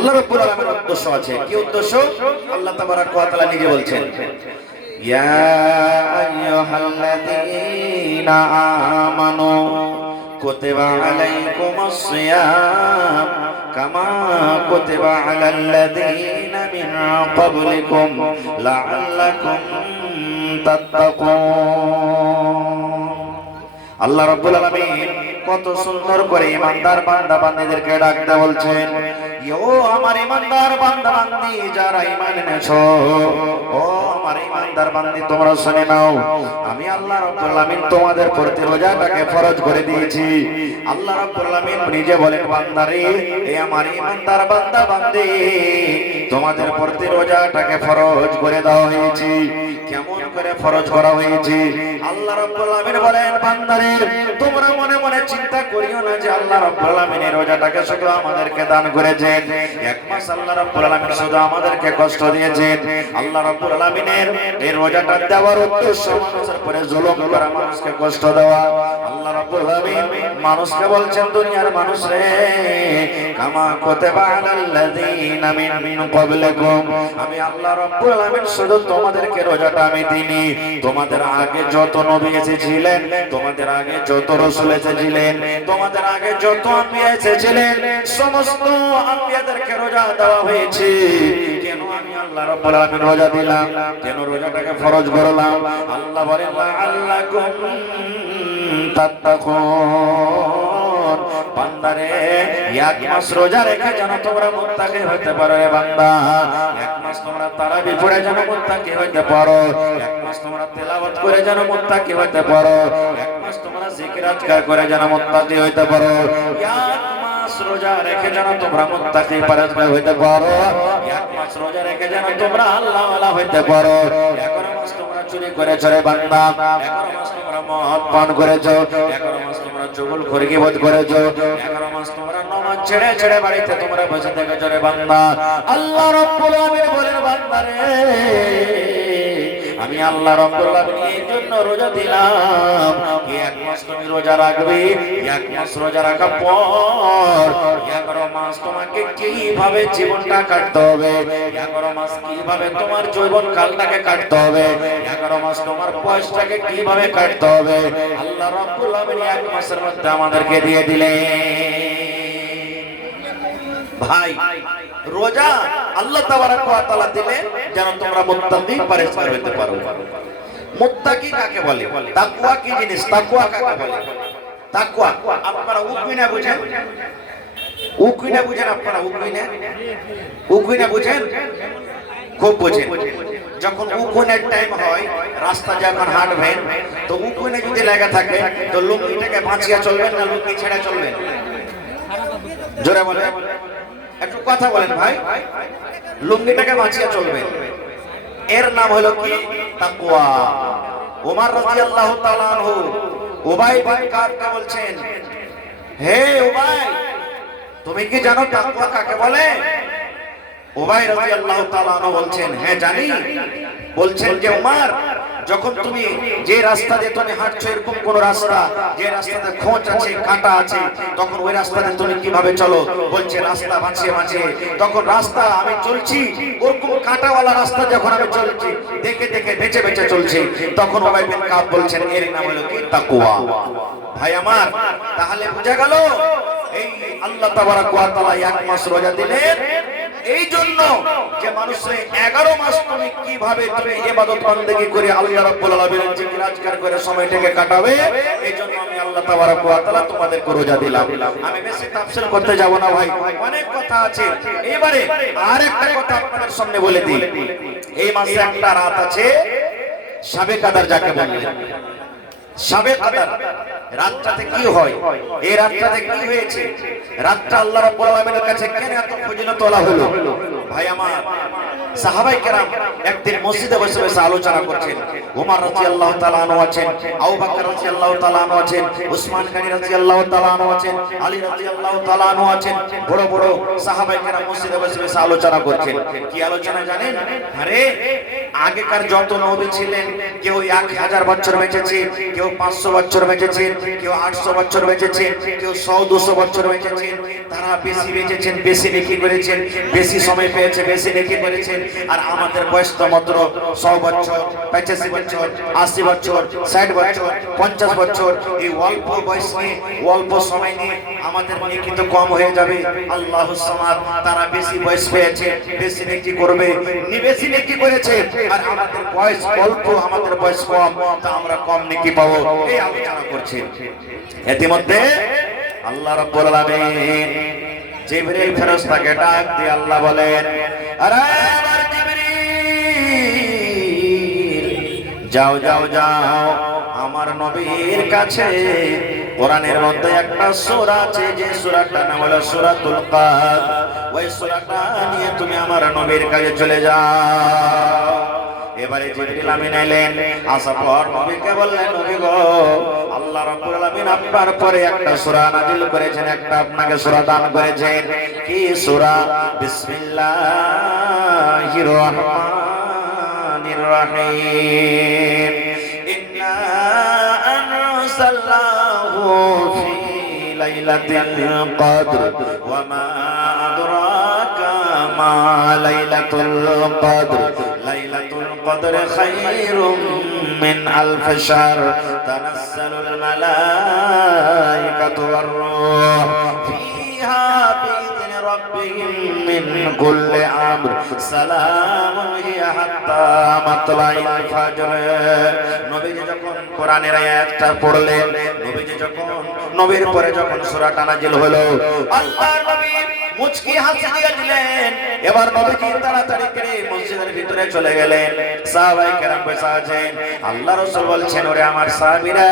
আল্লাহ রাব্বুল আলামিনের উদ্দেশ্য আছে। কি উদ্দেশ্য? আল্লাহ তাবারাক ওয়া তাআলা নিজে বলছেন, ইয়া আইয়ুহাল্লাযীনা আমানু কুতিবা আলাইকুমুস সিয়াম কামা কুতিবা আলাল্লাযীনা মিন ক্বাবলিকুম লাআল্লাকুম তাত্তাকুন। আল্লাহ রাব্বুল আলামিন কত সুন্দর করে ইমানদার বান্দা বান্দীদেরকে ডাকতে বলছেন, ও আমার ইমানদার বান্দা বান্দী যারা ঈমান এনেছো, ও আমার ইমানদার বান্দী তোমরা শুনে নাও, আমি আল্লাহ রাব্বুল আলামিন তোমাদের প্রতি রোজাটাকে ফরজ করে দিয়েছি। আল্লাহ রাব্বুল আলামিন নিজে বলেন, বান্দারে, এই আমার ইমানদার বান্দা বান্দী তোমাদের প্রতি রোজাটাকে ফরজ করে দেওয়া হয়েছে। কেমন করে ফরজ করা হয়েছে? আল্লাহ রাব্বুল আলামিন বলেন, বান্দারে, তোমরা মনে মনে চিন্তা করিও না যে আল্লাহ রাব্বুল আলামিন এই রোজাটাকে শুধু আমাদেরকে দান করেছেন। এক মাস আল্লাহ রাব্বুল আলামিন শুধু আমাদেরকে কষ্ট দিয়েছেন। আল্লাহ রাব্বুল আলামিনের এই রোজাটা দেওয়ার উদ্দেশ্য মানুষের উপরে জুলুম করা, মানুষকে কষ্ট দেওয়া। আল্লাহ রাব্বুল আলামিন মানুষকে বলছেন, দুনিয়ার মানুষ রে, কামা কুতিবা আলাল্লাযীনা মিন ক্বাবলিকুম, আমি আল্লাহ রাব্বুল আলামিন শুধু তোমাদেরকে রোজাটা আমি দিইনি, তোমাদের আগে যত নবী এসেছিলেন, তোমাদের আগে যত রাসূল এসেছিলেন, তোমাদের আগে যত আম্বিয়া এসেছিলেন, সমস্ত আম্বিয়াদেরকে রোজা দেওয়া হয়েছে। কেন আমি আল্লাহ রাব্বুল আলামিন রোজা দিলাম? কেন রোজাটাকে ফরজ করলাম? আল্লাহ বলেন, লাআল্লাকুম তাত্তাকুন। বান্দারে, এক মাস রোজা রেখে যেন তোমরা মুত্তাকি হতে পারো। রে বান্দা, এক মাস তোমরা তারাবি পড়ে যেন মুত্তাকি হতে পারো, এক মাস তোমরা তেলাওয়াত করে যেন মুত্তাকি হতে পারো, এক মাস তোমরা জিকির আজকার করে যেন মুত্তাকি হতে পারো, এক মাস রোজা রেখে যেন তোমরা মুত্তাকি পরহেজগার হতে পারো, এক মাস রোজা রেখে যেন তোমরা আল্লাহ ওয়ালা হতে পারো। 11 মাস তোমরা চুরি করেছো রে বান্দা, 11 মাস তোমরা মদ পান করেছো, 11 মাস তোমরা চুগলখড়ি গীবত করেছো, 11 মাস তোমরা নামাজ ছেড়ে ছেড়ে বাড়িতে তোমরা বসে থেকেছো রে বান্দা। আল্লাহ রাব্বুল আলামিন বলেন, বান্দারে, আমি আল্লাহ রাব্বুল আলামিন এই জন্য রোজা দিলাম কি এক মাস তুমি রোজা রাখবে, এক মাস রোজা রাখার পর 11 মাস তোমাকে কিভাবে জীবনটা কাটতে হবে, 11 মাস কিভাবে তোমার যৌবন কালটাকে কাটতে হবে, 11 মাস তোমার বয়সটাকে কিভাবে কাটতে হবে, আল্লাহ রাব্বুল আলামিন এক মাসের মধ্যে আমাদেরকে দিয়ে দিলেন। ভাই, রোজা আল্লাহ তাবারাক ওয়া তাআলা দিলেন যেন তোমরা মুত্তাকি পরহেজগার হতে পারো। মুত্তাকি কাকে বলে? তাকওয়া কি জিনিস? তাকওয়া কাকে বলে? তাকওয়া আপনারা উকুইনা বুঝেন? উকুইনা বুঝেন আপনারা? উকুইনা বুঝেন? খুব বুঝেন। যখন উকুনের টাইম হয়, রাস্তা যখন হাঁটবেন, তো উকুনে যদি লাগা থাকে তো লুঙ্গিটাকে বাঁচিয়ে চলবেন না লুঙ্গি ছেড়ে চলবেন? জোরে বলেন, একটু কথা বলেন ভাই। লুঙ্গিটাকে বাঁচিয়ে চলবেন, এর নাম হলো কি? তাকওয়া। ওমর রাদিয়াল্লাহু তাআলা আনহু উবাই বিন কাবকে বলছেন, হে উবাই, তুমি কি জানো তাকওয়া কাকে বলে? উবাই রাদিয়াল্লাহু তাআলা আনহু বলছেন, হ্যাঁ জানি। বলছেন যে উমর, যখন তুমি যে রাস্তা দিয়ে তুমি হাঁটছো, এরকম কোন রাস্তা যে রাস্তাতে খোঁচ আছে, কাঁটা আছে, তখন ওই রাস্তাতে তুমি কিভাবে চলো? বলছে রাস্তা বাঁচিয়ে বাঁচিয়ে। তখন রাস্তা আমি চলছি, ওরকম কাঁটাওয়ালা রাস্তা যখন আমি চলছি, দেখে দেখে বেঁচে বেঁচে চলছি, তখন উবাই বিন কাব বলছেন, এর নাম হলো কি? তাকওয়া। ভাই আমার, তাহলে বোঝা গেল এই আল্লাহ তাবারাক ওয়া তাআলা এক মাস রোজা দিলেন এই জন্য যে মানুষে 11 মাস তুমি কিভাবে তুমি ইবাদত বندگی করে আল্লাহ রাব্বুল আলামিনের জিকির আজকার করে সময়টাকে কাটাবে, এই জন্য আমি আল্লাহ তাবারাক ওয়া তাআলা তোমাদেরকে রোজা দিলাম। আমি বেশি তাফসীর করতে যাব না ভাই, অনেক কথা আছে। এবারে আরেকটা কথা আপনাদের সামনে বলে দিই। এই মাসে একটা রাত আছে শাবে কদর যাকে বলে। শাবে কদর রাতটাতে কি হয়? এই রাতটাতে কি হয়েছে? রাতটা আল্লাহ রাব্বুল আলামিনের কাছে কেন এত ফজিলত তোলা হলো? ভাই আমার, সাহাবায়ে কেরাম একদিন মসজিদে বসে বসে আলোচনা করছেন। ওমর রাদিয়াল্লাহু তাআলা আনহু আছেন, আবু বকর রাদিয়াল্লাহু তাআলা আনহু আছেন, উসমান গনি রাদিয়াল্লাহু তাআলা আনহু আছেন, আলী রাদিয়াল্লাহু তাআলা আনহু আছেন। বড় বড় সাহাবায়ে কেরাম মসজিদে বসে বসে আলোচনা করছেন। কি আলোচনা জানেন? আরে আগেকার যত নবী ছিলেন, কেউ 1000 বছর বেঁচেছে, কেউ 500 বছর বেঁচেছে, কেউ 800 বছর বেঁচেছে, কেউ 100-200 বছর বেঁচেছে। তারা বেশি বেঁচেছেন, বেশি নেকি করেছেন, বেশি সময় পেয়েছে, বেশি নেকি করেছেন। আর আমাদের বয়স তো মাত্র 100 বছর, 85 বছর, 80 বছর, 60 বছর, 50 বছর। এই অল্প বয়স নিয়ে, অল্প সময় নিয়ে আমাদের নেকি তো কম হয়ে যাবে। আল্লাহুস সামাদ, তারা বেশি বয়স পেয়েছে, বেশি নেকি করবে, বেশি নেকি করেছে। আর আমাদের বয়স অল্প, আমাদের বয়স কম, তা আমরা কম নেকি পাবো। এই আলোচনা করছি। ইতিমধ্যে আল্লাহ রাব্বুল আলামিন জিবরিল ফেরেশতাকে ডাক দিয়ে আল্লাহ বলেন, আরে আমার জিবরিল, যাও যাও যাও, আমার নবীর কাছে কোরআনের মধ্যে একটা সূরা আছে, যে সূরাটার নাম হলো সূরাতুল কাদ। ওই সূরাটা নিয়ে তুমি আমার নবীর কাছে চলে যাও। এবারে জিবরিল আমিন এলেন, আসার পর নবীকে বললেন, নবী গো, আল্লাহ রাব্বুল আলামিন আপনার পরে একটা সূরা নাযিল করেছেন, একটা আপনাকে সূরা দান করেছেন। কি সূরা? বিসমিল্লাহির রহমানির রহিম। ইন্না আনসালনাহু ফি লাইলাতিল কদর ওয়া মা আদরাকা মা লাইলাতুল কদর। লাইলাতুল কদর খায়রুম মিন আলফি শাহর। তানাজ্জালুল মালায়েকাতু ওয়ার রূহ ফিহা বিইذনি রাব্বিহিম মিন কুল্লি আমর। সালামুন হিয়া হাত্তা মাতলাইল ফাজর। নবীজি যখন কোরআনের আয়াতটা পড়লেন, নবীজি যখন, নবীর পরে যখন সূরাটা নাযিল হলো, আল্লাহর নবী মুচকি হাসি দিয়ে দিলেন। এবার নবীজি তাড়াতাড়ি করে মসজিদের ভিতরে চলে গেলেন। সাহাবায়ে কেরাম বসে আছেন। আল্লাহ রাসূল বলছেন, ওরে আমার সাহাবীরা,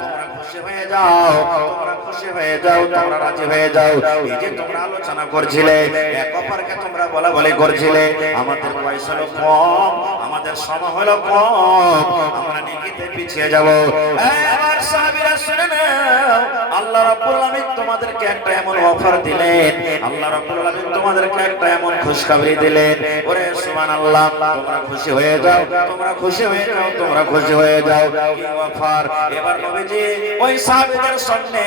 তোমরা খুশি হয়ে যাও, তোমরা খুশি হয়ে যাও, তোমরা রাজি হয়ে যাও। এই যে তোমরা আলোচনা করছিলে, এক অপরকে তোমরা বলাবলি করছিলে, আমাদের বয়স হলো কম, আমাদের সময় হলো কম, আমরা নেকিতে পিছিয়ে যাব। আমার সাহাবীরা শুনে নাও, আল্লাহ রাব্বুল আলামিন তোমাদেরকে একটা এমন অফার দিলেন, আল্লাহ রাব্বুল আলামিন তোমাদেরকে একটা এমন খুশখবরি দিলেন। ওরে সুবহানাল্লাহ, তোমরা খুশি হয়ে যাও, তোমরা খুশি হয়ে যাও, তোমরা খুশি হয়ে যাও। কি অফার? এবার নবীজি ওই সাহাবীদের সামনে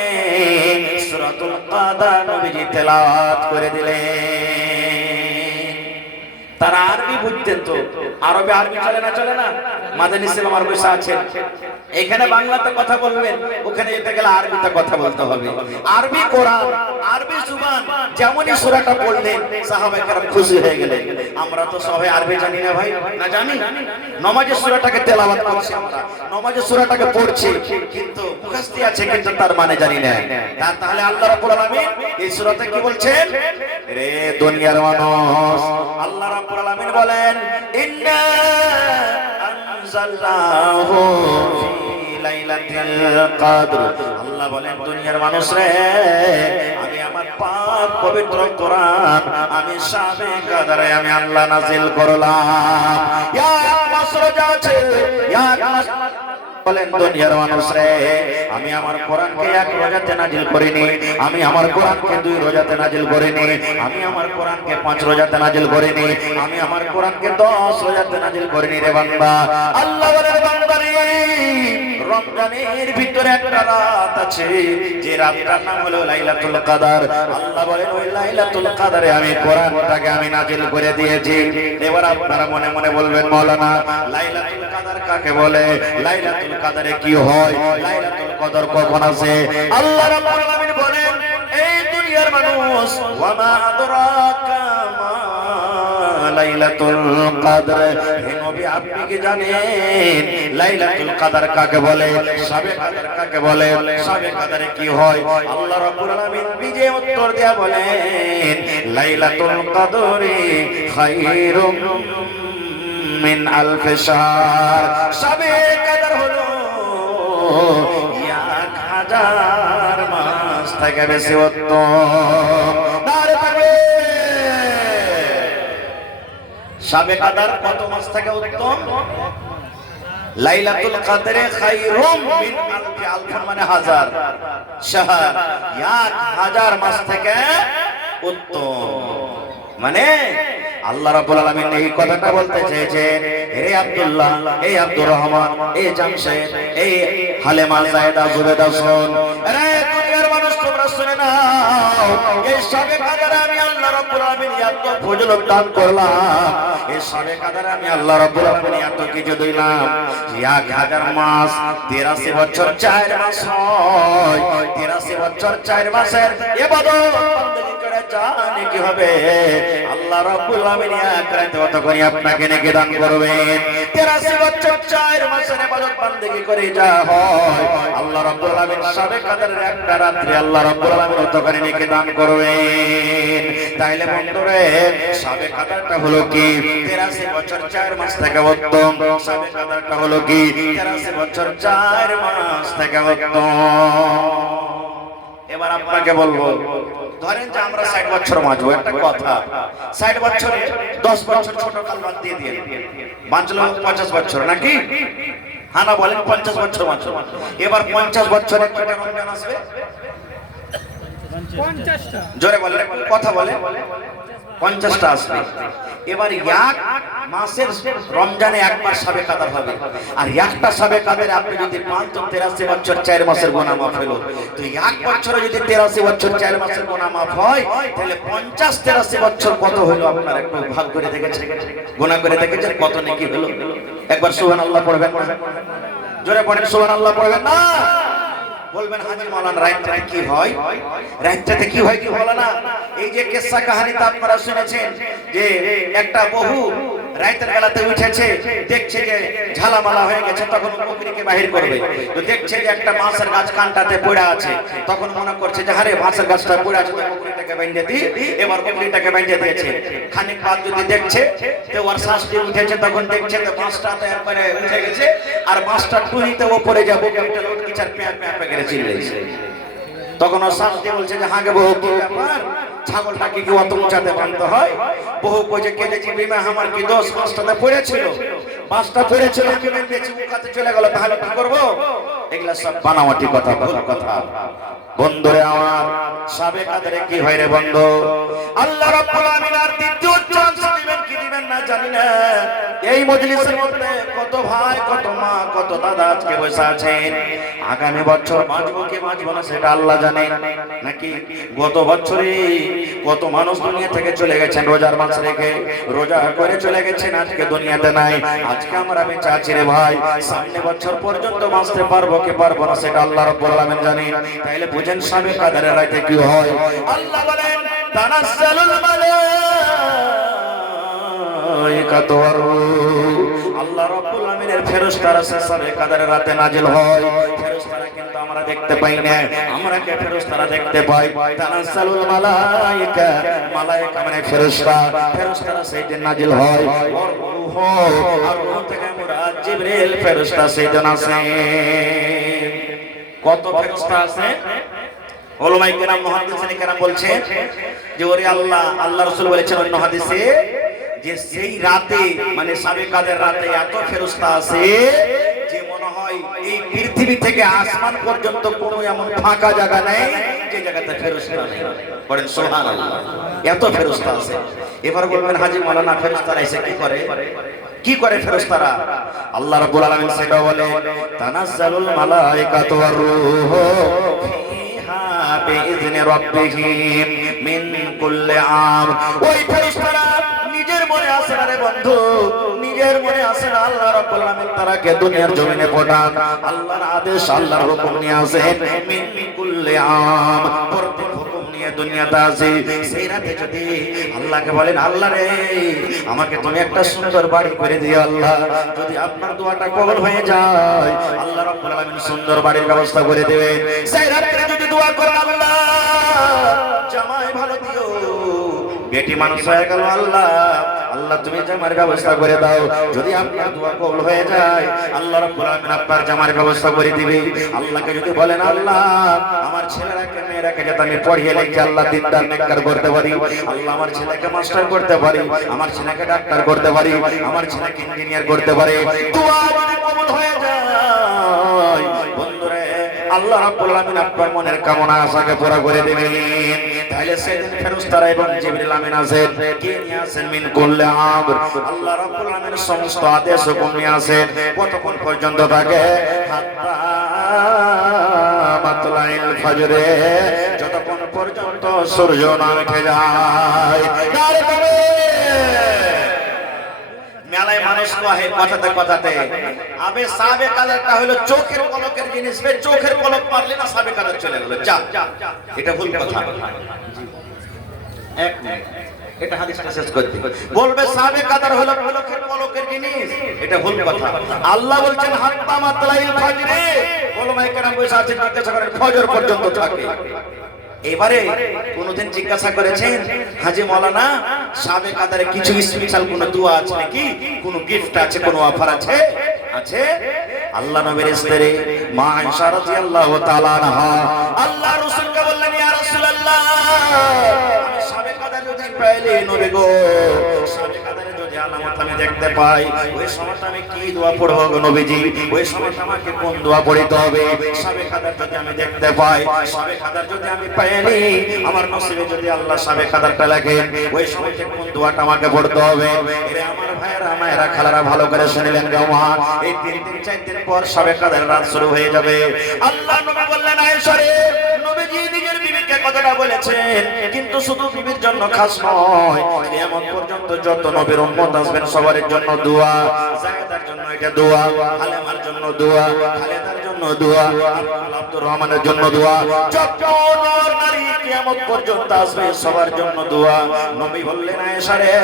সূরাতুল কাদর নবীজি তেলাওয়াত করে দিলেন। তারা আরবি বুঝতেন তো, আরবে আরবি চলে না, চলে না। মাদানী ইসলাম আর বসে আছেন, এখানে বাংলাতে কথা বলবেন, ওখানে যেতে গেলে আরবিতে কথা বলতে হবে। আরবি কোরআন, আরবি জুবান, যেমনই সূরাটা পড়লেন সাহাবায়ে কেরাম খুশি হয়ে গেলেন। আমরা তো সবাই আরবি জানি না ভাই, না জানি। নামাজে সূরাটাকে তেলাওয়াত করছি আমরা, নামাজে সূরাটাকে পড়ছি, কিন্তু মুখস্থ আছে, কিন্তু তার মানে জানি না। তাহলে আল্লাহ রাব্বুল আলামিন এই সূরাতে কি বলছেন? রে দুনিয়ার মানুষ, আল্লাহ রাব্বুল আলামিন বলেন, ইন্না আনজালনাহু ফি লাইলাতিল কদর। আল্লাহ বলেন, দুনিয়ার মানুষ রে, আমি আমার পাক পবিত্র কোরআন আমি শাবে কদরে আমি আল্লাহ নাযিল করলাম। ইয়া মাসরজা আছে, ইয়া বলেন, দুনিয়ার মানুষ রে, আমি আমার কোরআনকে এক রোজাতে নাযিল করিনি, আমি আমার কোরআনকে 2 রোজাতে নাযিল করিনি, আমি আমার কোরআনকে 5 রোজাতে নাযিল করিনি, আমি আমার কোরআনকে 10 রোজাতে নাযিল করিনি রে বান্দা। আল্লাহ বলেন, বান্দা রে, রমজানের ভিতরে একটা রাত আছে, যে রাতটার নাম হলো লাইলাতুল কদর। আল্লাহ বলেন, ওই লাইলাতুল কদরে আমি কোরআনটাকে আমি নাযিল করে দিয়েছি। এবার আপনারা মনে মনে বলবেন, মাওলানা লাইলাতুল কদর কাকে বলে? লাইলাতুল কদরে কি হয়? লাইলাতুল কদর কখন আছে? আল্লাহ রাব্বুল আলামিন বলেন, এই দুনিয়ার মানুষ, ওয়া মা আদরাকা মা লাইলাতুল কদর। হে নবী, আপনি কি জানেন লাইলাতুল কদর কাকে বলে? শাবে কদর কাকে বলে? শাবে কদরে কি হয়? আল্লাহ রাব্বুল আলামিন নিজে উত্তর দেয়া বলেন, লাইলাতুল কদরি খায়রুম মিন আলফি শাহর। শাবে কদর হলো 1000 মাস থেকে বেশি উত্তম। নারে তাকবীর! শাবে কদর কত মাস থেকে উত্তম? লাইলাতুল কদরে খায়রুম মিন আলফি, আলফ মানে হাজার, শাহর 1000 মাস থেকে উত্তম। মানে আল্লাহ রাব্বুল আলামিন এই কথাটা বলতে চেয়েছেন, হে আব্দুল্লাহ, এই আব্দুর রহমান, এই জামশেদ, এই হালেমা জায়েদা জুবেদা শুন, আরে দুনিয়ার মানুষ তোমরা শুনে নাও, এই শাবে কদরে আমি আল্লাহ রাব্বুল আলামিন এত ফজিলত দান করলাম, এই শাবে কদরে আমি আল্লাহ রাব্বুল আলামিন এত কিছু দিলাম। 1000 মাস 83 বছর 4 মাস হয়, 83 বছর 4 মাসের ইবাদত বন্দেগী করে জানে কি হবে? আল্লাহ রাব্বুল আলামিন এক রাতে কত করে আপনাকে নেকি দান করবেন? 83 বছর 4 মাসের ইবাদত বন্দেগী করে যা হয়, আল্লাহ রাব্বুল আলামিন শাবে কদরের একটা রাতে আল্লাহ রাব্বুল আলামিন কত করে নেকি দান করবেন। তাইলে বন্ধুরে শাবে কদরটা হলো কি? 83 বছর 4 মাস থেকে উত্তম। শাবে কদরটা হলো কি? 83 বছর 4 মাস থেকে উত্তম। এবার আপনাকে বলবো, ধরেন যে আমরা 60 বছর বাঁচবো, একটা কথা, 60 বছরে 10 বছর ছোট কাল বাদ দিয়ে দিয়ে বাঁচলো 50 বছর নাকি? হানা বলেন 50 বছর বাঁচবো। এবার 50 বছরে কয়টা রমজান আসবে? 50টা। জোরে বলেন, কথা বলেন, 50টা আসবে। এবার এক মাসের রমজানে একবার শাবে কদর হবে, আর একটা শাবে কদর আপনি যদি পান তো 83 বছর 4 মাসের গুনাহ মাফ হলো। তো এক বছরে যদি 83 বছর 4 মাসের গুনাহ মাফ হয়, তাহলে 50 83 বছর কত হলো? আপনারা একটু ভাগ করে দেখেছেন, গুনাহ করে দেখেছেন কত নেকি হলো? একবার সুবহানাল্লাহ পড়বেন না? জোরে পড়েন সুবহানাল্লাহ পড়বেন না? বলবেন হাজি মাওলানা রাতটাতে কি হয়? রাতটাতে কি হয় কি বলে না? এই যে কিসসা কাহিনীটা আপনারা শুনেছেন যে একটা বহু রাতের বেলাতে উঠেছে, দেখছে যে ঝালামালা হয়ে গেছে, তখন বকরিকে বাহির করবে। তো দেখছে যে একটা মাছের গাছ কানটাতে পড়ে আছে, তখন মনে করছে যে আরে মাছের গাছটা পড়ে আছে, তো বকরিটাকে বেঁধে দিই। এবার বকরিটাকে বেঁধে দিয়েছে। খানিক বাদ যদি দেখছে যে ওর শ্বাস দিয়ে উঠেছে, তখন দেখছে যে মাছটা তো একবারে উঠে গেছে, আর মাছটা টুনিতে উপরে যাবো, বকরিটা লটকিচার প্যাঁ প্যাঁ প্যাঁ করে চিল্লাইছে। তখন ওর শ্বাস দিয়ে বলছে যে হাগে বহু কি ব্যাপার, ছাগলটাকে কি অত উঁচাতে বাঁধতে হয়? বহু কইছে কেঁদেছি, বিমা আমার কি দোষ? মাছটাতে পড়েছিল, মাছটা পড়েছিল, আমি বেঁধেছি, উকাতে চলে গেল, তাহলে কি করবো? এগুলা সব বানাওয়াটি কথা, ভুল কথা। বন্ধুরে আমার, শাবে কদরে কি হয় রে বন্ধু? আল্লাহ রাব্বুল আলামিন আর দ্বিতীয় চান্স দিবেন কি দিবেন না জানি না। এই মজলিসের মধ্যে কত ভাই, কত মা, কত দাদা আজকে বসে আছেন। আগামী বছর বাঁচবো কি বাঁচবো না সেটা আল্লাহ জানে, নাকি গত বছরে কত মানুষ দুনিয়া থেকে চলে গেছেন, রোজার মাস রেখে রোজা করে চলে গেছেন, আজকে দুনিয়াতে নাই। আজকে আমরা বেঁচে আছি রে ভাই, সামনে বছর পর্যন্ত বাঁচতে পারবো কি পারবো না সেটা আল্লাহ রাব্বুল আলামিন জানেন। তাইলে বুঝেন শাবে কদরের রাতে কি হয়। আল্লাহ বলেন তানাজ্জালুল মালাইকাতু ওয়ার রূহ, আল্লাহ রাব্বুল আলামিনের ফেরেশতারা শাবে কদরের রাতে নাজিল হয়। ফেরেশতারা কিন্তু আমরা দেখতে পাই না, আমরা কে ফেরেশতারা দেখতে পাই। তানাজ্জালুল মালাইকা, মালাইকা মানে ফেরেশতা, ফেরেশতারা সেইদিন নাজিল হয়। ওয়ার রূহ, আর রূহ থেকে মুরাদ জিবরিল ফেরেশতা সেইদিন আসে। কত ফেরেশতা আছে? উলামায়ে কেরাম, মুহাদ্দিসিনে কেরাম বলছেন যে ওরে আল্লাহ, আল্লাহ রাসূল বলেছেন অন্য হাদিসে যে সেই রাতে মানে শাবে কদর রাতে এত ফেরেশতা আছে যে মনে হয় এই পৃথিবী থেকে আসমান পর্যন্ত কোনো এমন ফাঁকা জায়গা নেই যে জায়গাতে ফেরেশতা নেই। বলেন সুবহানাল্লাহ, এত ফেরেশতা আছে। এবার বলবেন হাজী মাওলানা ফেরেশতারা এসে কি করে? কি করে ফেরেশতারা? আল্লাহ রাব্বুল আলামিন সেটা বলে তানাজ্জালুল মালাইকাতু ওয়ার রূহ ফিহা বিইذনি রাব্বিহিম মিন কুল্লি আম। ওই ফেরেশতারা নিজের মনে আসে না রে বন্ধু, নিজের মনে আসে না। আল্লাহ রাব্বুল আলামিন তারাকে দুনিয়ার জমিনে পাঠান, আল্লাহর আদেশ, আল্লাহর হুকুম নিয়ে আসেন। মিন কুল্লি আম, প্রত্যেক হুকুম নিয়ে দুনিয়াতে আসে। সেই রাতে যদি আল্লাহকে বলেন আল্লাহ রে আমাকে তুমি একটা সুন্দর বাড়ি করে দিও আল্লাহ, যদি আপনার দোয়াটা কবুল হয়ে যায় আল্লাহ রাব্বুল আলামিন সুন্দর বাড়ির ব্যবস্থা করে দেবেন। সেই রাতে যদি দোয়া করেন আল্লাহ জামাই ভালো দিও, বেটি মানুষ হয়ে গেল আল্লাহ, আল্লাহ তুমি জামার ব্যবস্থা করে দাও। যদি আপনার দোয়া কবুল হয়ে যায় আল্লাহ রাব্বুল আলামিন আপনার জামার ব্যবস্থা করে দিবে। আল্লাহকে যদি বলেন আল্লাহ আমার ছেলেরাকে মেয়েরাকে যাতে আমি পড়িয়ে লিখে আল্লাহ দিনদার নেককার করতে পারি, আল্লাহ আমার ছেলেকে মাস্টার করতে পারি, আমার ছেলেকে ডাক্তার করতে পারি, আমার ছেলেকে ইঞ্জিনিয়ার করতে পারে, দোয়া যদি কবুল হয়ে যায় বন্ধুরে আল্লাহ রাব্বুল আলামিন আপনার মনের কামনা আশাকে পুরো করে দিবেন। তাহলে সেদিন ফেরেশতারা এবং জিবরিল আমিন আছেন, কে নিয়ে আসেন মিন কুল্লি আমর, আল্লাহ রাব্বুল আলামিন সমস্ত আদেশ হুকুম নিয়ে আসেন। কতক্ষণ পর্যন্ত থাকে? হাত্তা মাতলাইল ফজরে, যতক্ষণ পর্যন্ত সূর্য না উঠে যায়। নারে তবে মেলায় মানুষ কহে কথাতে কথাতে আবে সাবে কালারটা হলো চোখের পলকের জিনিস, চোখের পলক মারলে না সাবে কালার চলে গেল, যা এটা ভুল কথা। এক মিনিট, এটা হাদিসটা শেষ করতে বলবে সাবে কালার হলো চোখের পলকের জিনিস, এটা ভুল কথা। আল্লাহ বলছেন হাত্তা মাতলাইল ফজরে, ওলামায়ে কেরাম বসে আছেন জিজ্ঞাসা করেন ফজর পর্যন্ত থাকে। এবারে কোনদিন জিজ্ঞাসা করেছেন হাজী মাওলানা সাবে কাদারে কিছু স্পেশাল কোন দোয়া আছে নাকি, কোন গিফট আছে, কোন অফার আছে? আছে। আল্লাহ নবীর স্ত্রী মা আয়েশা রাদিয়াল্লাহু তাআলা আনহা আল্লাহ রাসূলকে বললেন ইয়া রাসূলুল্লাহ আমি সাবে কাদার যদি পাইলে নবী গো, সাবে কাদারে যদি আলামত আমি দেখতে পাই ওই সময়টা আমি কি দোয়া পড়ব গো নবীজি, ওই সময়টা আমাকে কোন দোয়া পড়তে হবে? সাবে কাদার যদি আমি দেখতে পাই, সাবে কাদার যদি আমি পাইনি, আমার নসিবে যদি আল্লাহ সাবে কাদারটা লেখেন ওই সময়টা কোন দোয়াটা আমাকে পড়তে হবে? এরে আমার ভাইয়েরা মায়েরা খালারা ভালো করে শুনলেন গো মা, এই 3 দিন 4 দিন পর সাবে কাদার রাত শুরু হয়ে যাবে। আল্লাহ নবী বললেন আয়েশা রে, নবীজি নিজের বিবিকে কথাটা বলেছেন, কিন্তু শুধু বিবির জন্য খাস নয়, কিয়ামত পর্যন্ত যত নবীর উম্মত আসবেন সবার জন্য দোয়া। জায়েদার জন্য এটা দোয়া, হালিমার জন্য দোয়া, খালেদার জন্য দোয়া, আব্দুর রহমানের জন্য দোয়া, যত নর নারী কিয়ামত পর্যন্ত আসবে সবার জন্য দোয়া। নবী বললেন আয়েশা রে,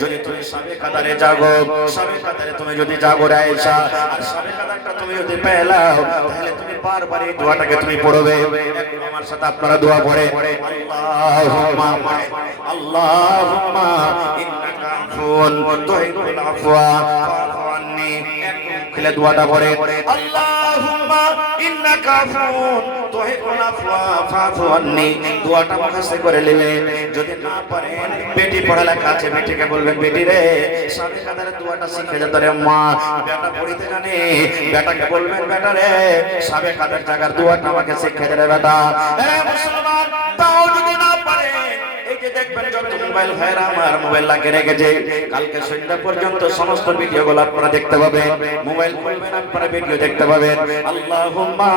যদি তুমি সাবে কাদারে জাগো, সাবে কাদারে তুমি যদি জাগো রে আয়েশা, আর সাবে কাদারটা তুমি যদি পেলাও, তাহলে তুমি বারবার এই দোয়াটাকে তুমি পড়বে। একটু আমার সাথে আপনারা দোয়া পড়ে আল্লাহুম্মা আল্লাহুম্মা ইন্নাকা আফুন তুহিব্বুল আফওয়া ফা'ফু আন্নি। একটু খুলে দোয়াটা পড়ে আল্লাহুম্মা ইন্নাকা আফুন তুহিব্বুল আফওয়া ফা'ফু আন্নি। দোয়াটা মুখস্থ করে নেবেন। যদি না পারেন বেটি পড়ালেখা আছে, বেটিকে বলবেন বেটি রে সাবে কাদারে দোয়াটা শিখে যা তোরে মা, বেটা পড়িতে জানে, বেটাকে বলবেন বেটা রে সাবে কাদার জায়গার দোয়াটা আমাকে শিখে দে রে বেটা। এ মুসলমান, তাও যদি না পারেন এই যে দেখবেন যত মোবাইল ভাইরা আমার মোবাইল লাগিয়ে রেখেছে, কালকে সন্ধ্যা পর্যন্ত সমস্ত ভিডিওগুলো আপনারা দেখতে পাবেন। মোবাইল খুলবেন আপনারা ভিডিও দেখতে পাবেন। আল্লাহুম্মা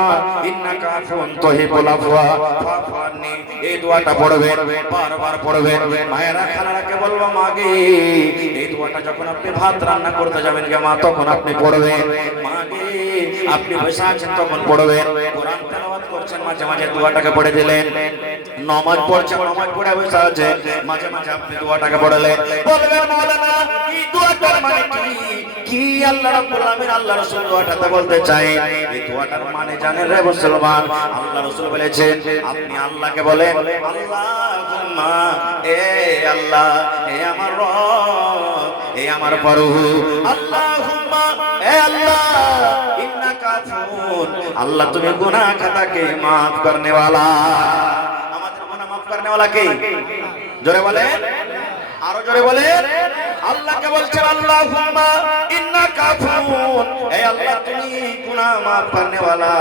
ইন্নাকা আফুন তুহিব্বুল আফওয়া ফা'ফু আন্নি, এই দোয়াটা পড়বেন, বারবার পড়বেন। মায়েরা খালারাকে বলবো মাগে এই দোয়াটা যখন আপনি ভাত রান্না করতে যাবেন গে মা, তখন আপনি পড়বেন। মাগে আপনি বসে আছেন তখন পড়বেন। কোরআন তেলাওয়াত করছেন মাঝে মাঝে দোয়াটাকে পড়ে দিলেন। নামাজ পড়ছেন, নামাজ পড়ে বসে আছে, মাঝে মাঝে আপনি দোয়াটাকে পড়লেন। বলবেন মাওলানা এই দোয়াটার মানে কি? আল্লাহ রাব্বুল আলামিন আল্লাহ রাসূল দোয়াটাতে বলতে চাই, এই দোয়াটার মানে জানেন রে মুসলমান? আল্লাহ রাসূল বলেছেন আপনি আল্লাহকে বলেন আল্লাহুম্মা এ আল্লাহ, এ আমার রব, এ আমার প্রভু, আল্লাহুম্মা এ আল্লাহ ইন্নাকা আফুন, আল্লাহ তুমি গুনাহ খাতাকে maaf করনে वाला। আমাদের গুনাহ maaf করনে वाला কে? জোরে বলেন, আরো জোরে বলেন। আল্লাহকে বলছেন আল্লাহুম্মা ইন্নাকা আফুন, হে আল্লাহ তুমি গুনাহ maaf করনে वाला,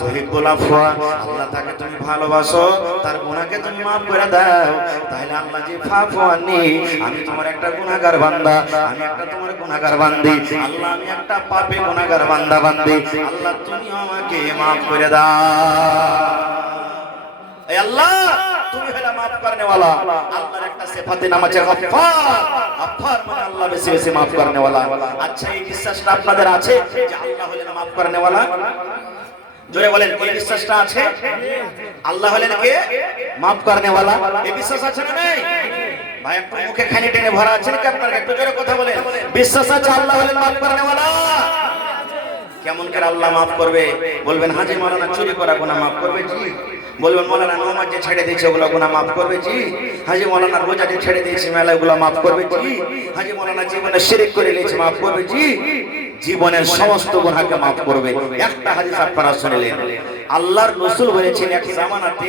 তুহিব্বুল আফওয়া, আল্লাহ তাকে তুমি ভালোবাসো, তার গুনাহকে তুমি maaf করে দাও। তাহলে আল্লাহ জি ফাফু আন্নি, আমি তোমার একটা গুনাহগার বান্দা, আমি একটা তোমার গুনাহগার বান্দি, আল্লাহ আমি একটা পাপী গুনাহগার বান্দা বান্দি, আল্লাহ তুমি আমাকে maaf করে দাও। এই আল্লাহ তুমি হলো maaf করনে वाला। আল্লাহর একটা সিফাতে নাম আছে গফফার। গফফার মানে আল্লাহ বেশি বেশি maaf করনে वाला। আচ্ছা এই বিশ্বাসটা আপনাদের আছে যে আল্লাহ হলেন maaf করনে वाला? জোরে বলেন, এই বিশ্বাসটা আছে? আল্লাহ হলেন কে? maaf করনে वाला। এই বিশ্বাস আছে না নেই? ভাই একটু মুখে খানি টেনে ভরা আছে নাকি আপনার? একটু জোরে কথা বলেন। বিশ্বাস আছে আল্লাহ হলেন maaf করনে वाला? কেমন করে আল্লাহ মাফ করবে? বলবেন হাজি মাওলানা চুরি করা গুনাহ মাফ করবে? জি। বলবেন মাওলানা নামাজ যে ছেড়ে দিয়েছে ওগুলো গুনাহ মাফ করবে? জি। হাজি মাওলানা রোজা যে ছেড়ে দিয়েছে মেলা ওগুলো মাফ করবে? জি। হাজি মাওলানা জীবনে শিরক করে নিয়েছে মাফ করবে? জি। জীবনের সমস্ত গুনাহকে মাফ করবে। একটা হাদিস আপনারা শুনলেন, আল্লাহর রাসূল বলেছেন এক জামানাতে,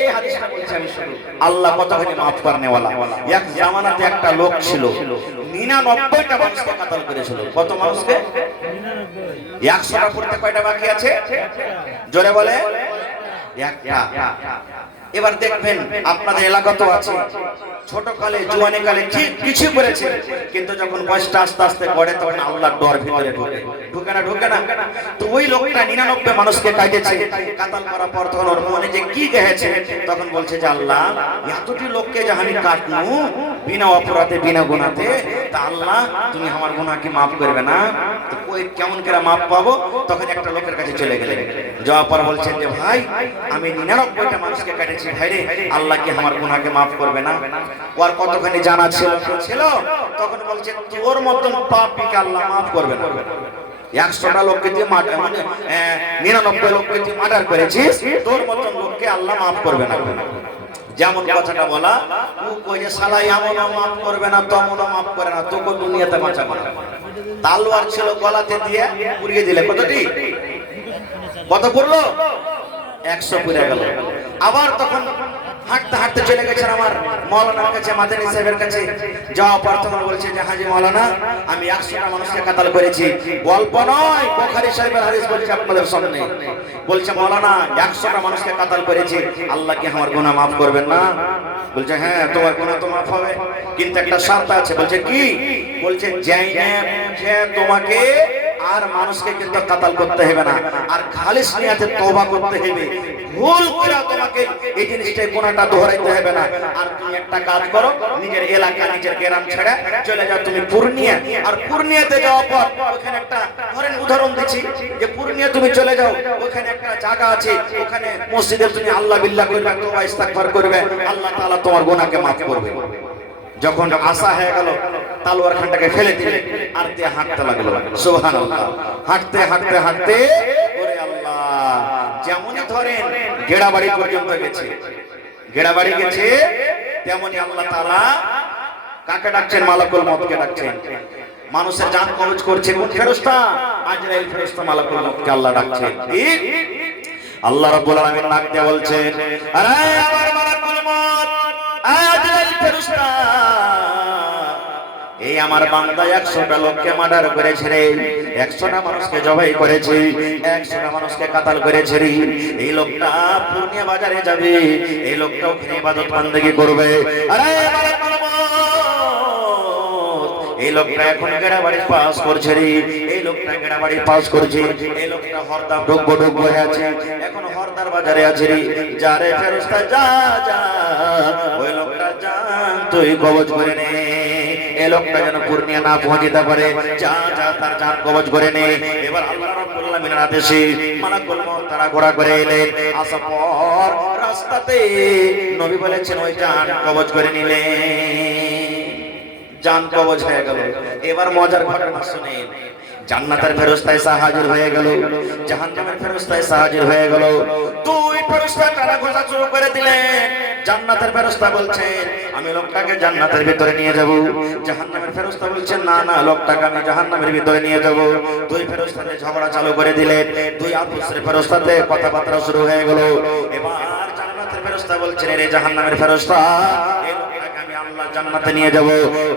এই হাদিসটা বলছি আমি শুধু, আল্লাহ কতখানি মাফ করনে ওয়ালা। এক জামানাতে একটা লোক ছিল 99টা মানুষকে কাতাল করেছিল। কত মানুষকে? 100টা করতে কয়টা বাকি আছে? জোরে বলে একটা। এবার দেখবেন আপনাদের এলাকা তো আছে, ছোট কালে জওয়ানি কালে কিছু করেছে, কিন্তু যখন বয়সটা আস্তে আস্তে বড়ে তখন আল্লাহর ডর ভিতরে ঢোকে। ঢোকে না? ঢোকে না? তো ওই লোকটা 99 মানুষকে কাটিয়েছে, কাতাল করার পর তখন ওর মনে যে কি গেছে, তখন বলছে যে আল্লাহ এতটি লোককে যে আমি কাটনু বিনা অপরাধে বিনা গুনাহতে, তা আল্লাহ তুমি আমার গুনাহকে মাফ করবে না? তো কই কেমন করে মাফ পাবো? তখন একটা লোকের কাছে চলে গেলেন, যাওয়ার পর বলছেন যে ভাই আমি 99টা মানুষকে কাটিয়েছি, ভাই রে আল্লাহ কি আমার গুনাহকে মাফ করবে না? ওর কতখানি জানা ছিল, তখন বলছে তোর মতন পাপীকে আল্লাহ মাফ করবে না। 100টা লোককে যে মার্ডার, মানে 99 লোককে যে মার্ডার করেছিস, তোর মতন লোককে আল্লাহ মাফ করবে না। যেমন কথাটা বলা, ও কই যে শালা এমনও মাফ করবে না, তমনও মাফ করে না, তোকে দুনিয়াতে বাঁচাবো না। তালোয়ার ছিল গলাতে দিয়ে পুড়িয়ে দিলে, কতটি? কত পড়লো? 100 পুড়ে গেল। আবার তখন হাঁটতে হাঁটতে চলে গেছেন আমার মাওলানার কাছে, মাদানী সাহেবের কাছে। যাওয়ার পর তখন বলছে যে হাজি মাওলানা আমি 100টা মানুষকে কাতাল করেছি। গল্প নয়, বুখারী শরীফের হাদিস বলছে আপনাদের সামনে। বলছে মাওলানা 100টা মানুষকে কাতাল করেছি, আল্লাহ কি আমার গুনাহ মাফ করবেন না? বলছে হ্যাঁ তোমার গুনাহ তো মাফ হবে, কিন্তু একটা শর্ত আছে। বলছে কি? বলছে যে তোমাকে আর মানুষকে কিন্তু কাতাল করতে হবে না, আর খালিস নিয়াতে তওবা করতে হবে। ভুল করে তোমাকে এই জিনিসটাই গুনাহটা দোহরাইতে হবে না। আর তুমি একটা কাজ করো, নিজের এলাকা নিজের গ্রাম ছেড়ে চলে যাও তুমি পূর্ণিয়া। আর পূর্ণিয়াতে যাওয়ার পর ওখানে একটা ধরেন উদাহরণ দিচ্ছি যে পূর্ণিয়া তুমি চলে যাও, ওখানে একটা জায়গা আছে, ওখানে মসজিদে তুমি আল্লাহ বিল্লাহ করবে, তওবা ইস্তিগফার করবে, আল্লাহ তাআলা তোমার গুনাহকে maaf করবে। যখন আশা হয়ে গেল তালোয়ার খানটাকে ফেলে দিলে আর দিয়ে হাঁটতে লাগলো। সুবহানাল্লাহ। হাঁটতে হাঁটতে হাঁটতে ওরে আল্লাহ, যেমনই ধরেন গেড়াবাড়ি পর্যন্ত গেছে, গেড়াবাড়ি গেছে, তেমনি আল্লাহ তাআলা কাকে ডাকছেন? মালাকুল মউতকে ডাকছেন। মানুষের জান কবজ করছে কোন ফেরেশতা? আজরাইল ফেরেশতা মালাকুল মউতকে আল্লাহ ডাকছেন। ঠিক আল্লাহ রাব্বুল আলামিন ডাক দিয়ে বলছেন, আরে আমার মালাকুল মউত, আজরাইল ফেরেশতা, এই আমার বান্দা 100টা লোককে মার্ডার করেছে রে, 100টা মানুষকে জবাই করেছে, 100টা মানুষকে কাতাল করেছে রে। এই লোকটা পূর্ণিয়া বাজারে যাবে, এই লোকটা ওখানে ইবাদত বান্দেগি করবে। আরে মালাকুল মউত, এই লোকটা এখন গেড়াবাড়ি পাস করছে রে, এই লোকটা গেড়াবাড়ি পাস করছে, এই লোকটা হরদার ঢুকবো ঢুকবো হয়ে আছে, এখন হরদার বাজারে আছে রে। যা রে ফেরেশতা যা যা, ওই লোকটা জান তুই কবজ করে নে, এই লোকটা যেন পূর্ণিয়া না পৌঁছতে পারে, যা যা তার জান কবজ করে নে। এবার আল্লাহ রাব্বুল আলামিনের আদেশে মালাকুল মউত তারা ঘোড়া করে এলেন। আসার পর রাস্তাতে নবী বলেছেন ওই জান কবজ করে নিলে, জান কবজ হয়ে গেল। এবার মজার ঘটনা শুনেন, জান্নাতের ফেরেশতা এসে হাজির হয়ে গেল, জাহান্নামের ফেরেশতা এসে হাজির হয়ে গেল। দুই ফেরেশতা টানা ঘোষা শুরু করে দিলেন। জান্নাতের ফেরেশতা বলছেন আমি লোকটাকে জান্নাতের ভিতরে নিয়ে যাব, জাহান্নামের ফেরেশতা বলছেন না না লোকটাকে আমি জাহান্নামের ভিতরে নিয়ে যাব। দুই ফেরেশতাতে ঝগড়া চালু করে দিলেন, দুই আপসের ফেরেশতাতে কথাবার্তা শুরু হয়ে গেল। এবার জান্নাতের ফেরেশতা বলছেন রে জাহান্নামের ফেরেশতা, এই লোকটাকে আমি আল্লাহ জান্নাতে নিয়ে যাব।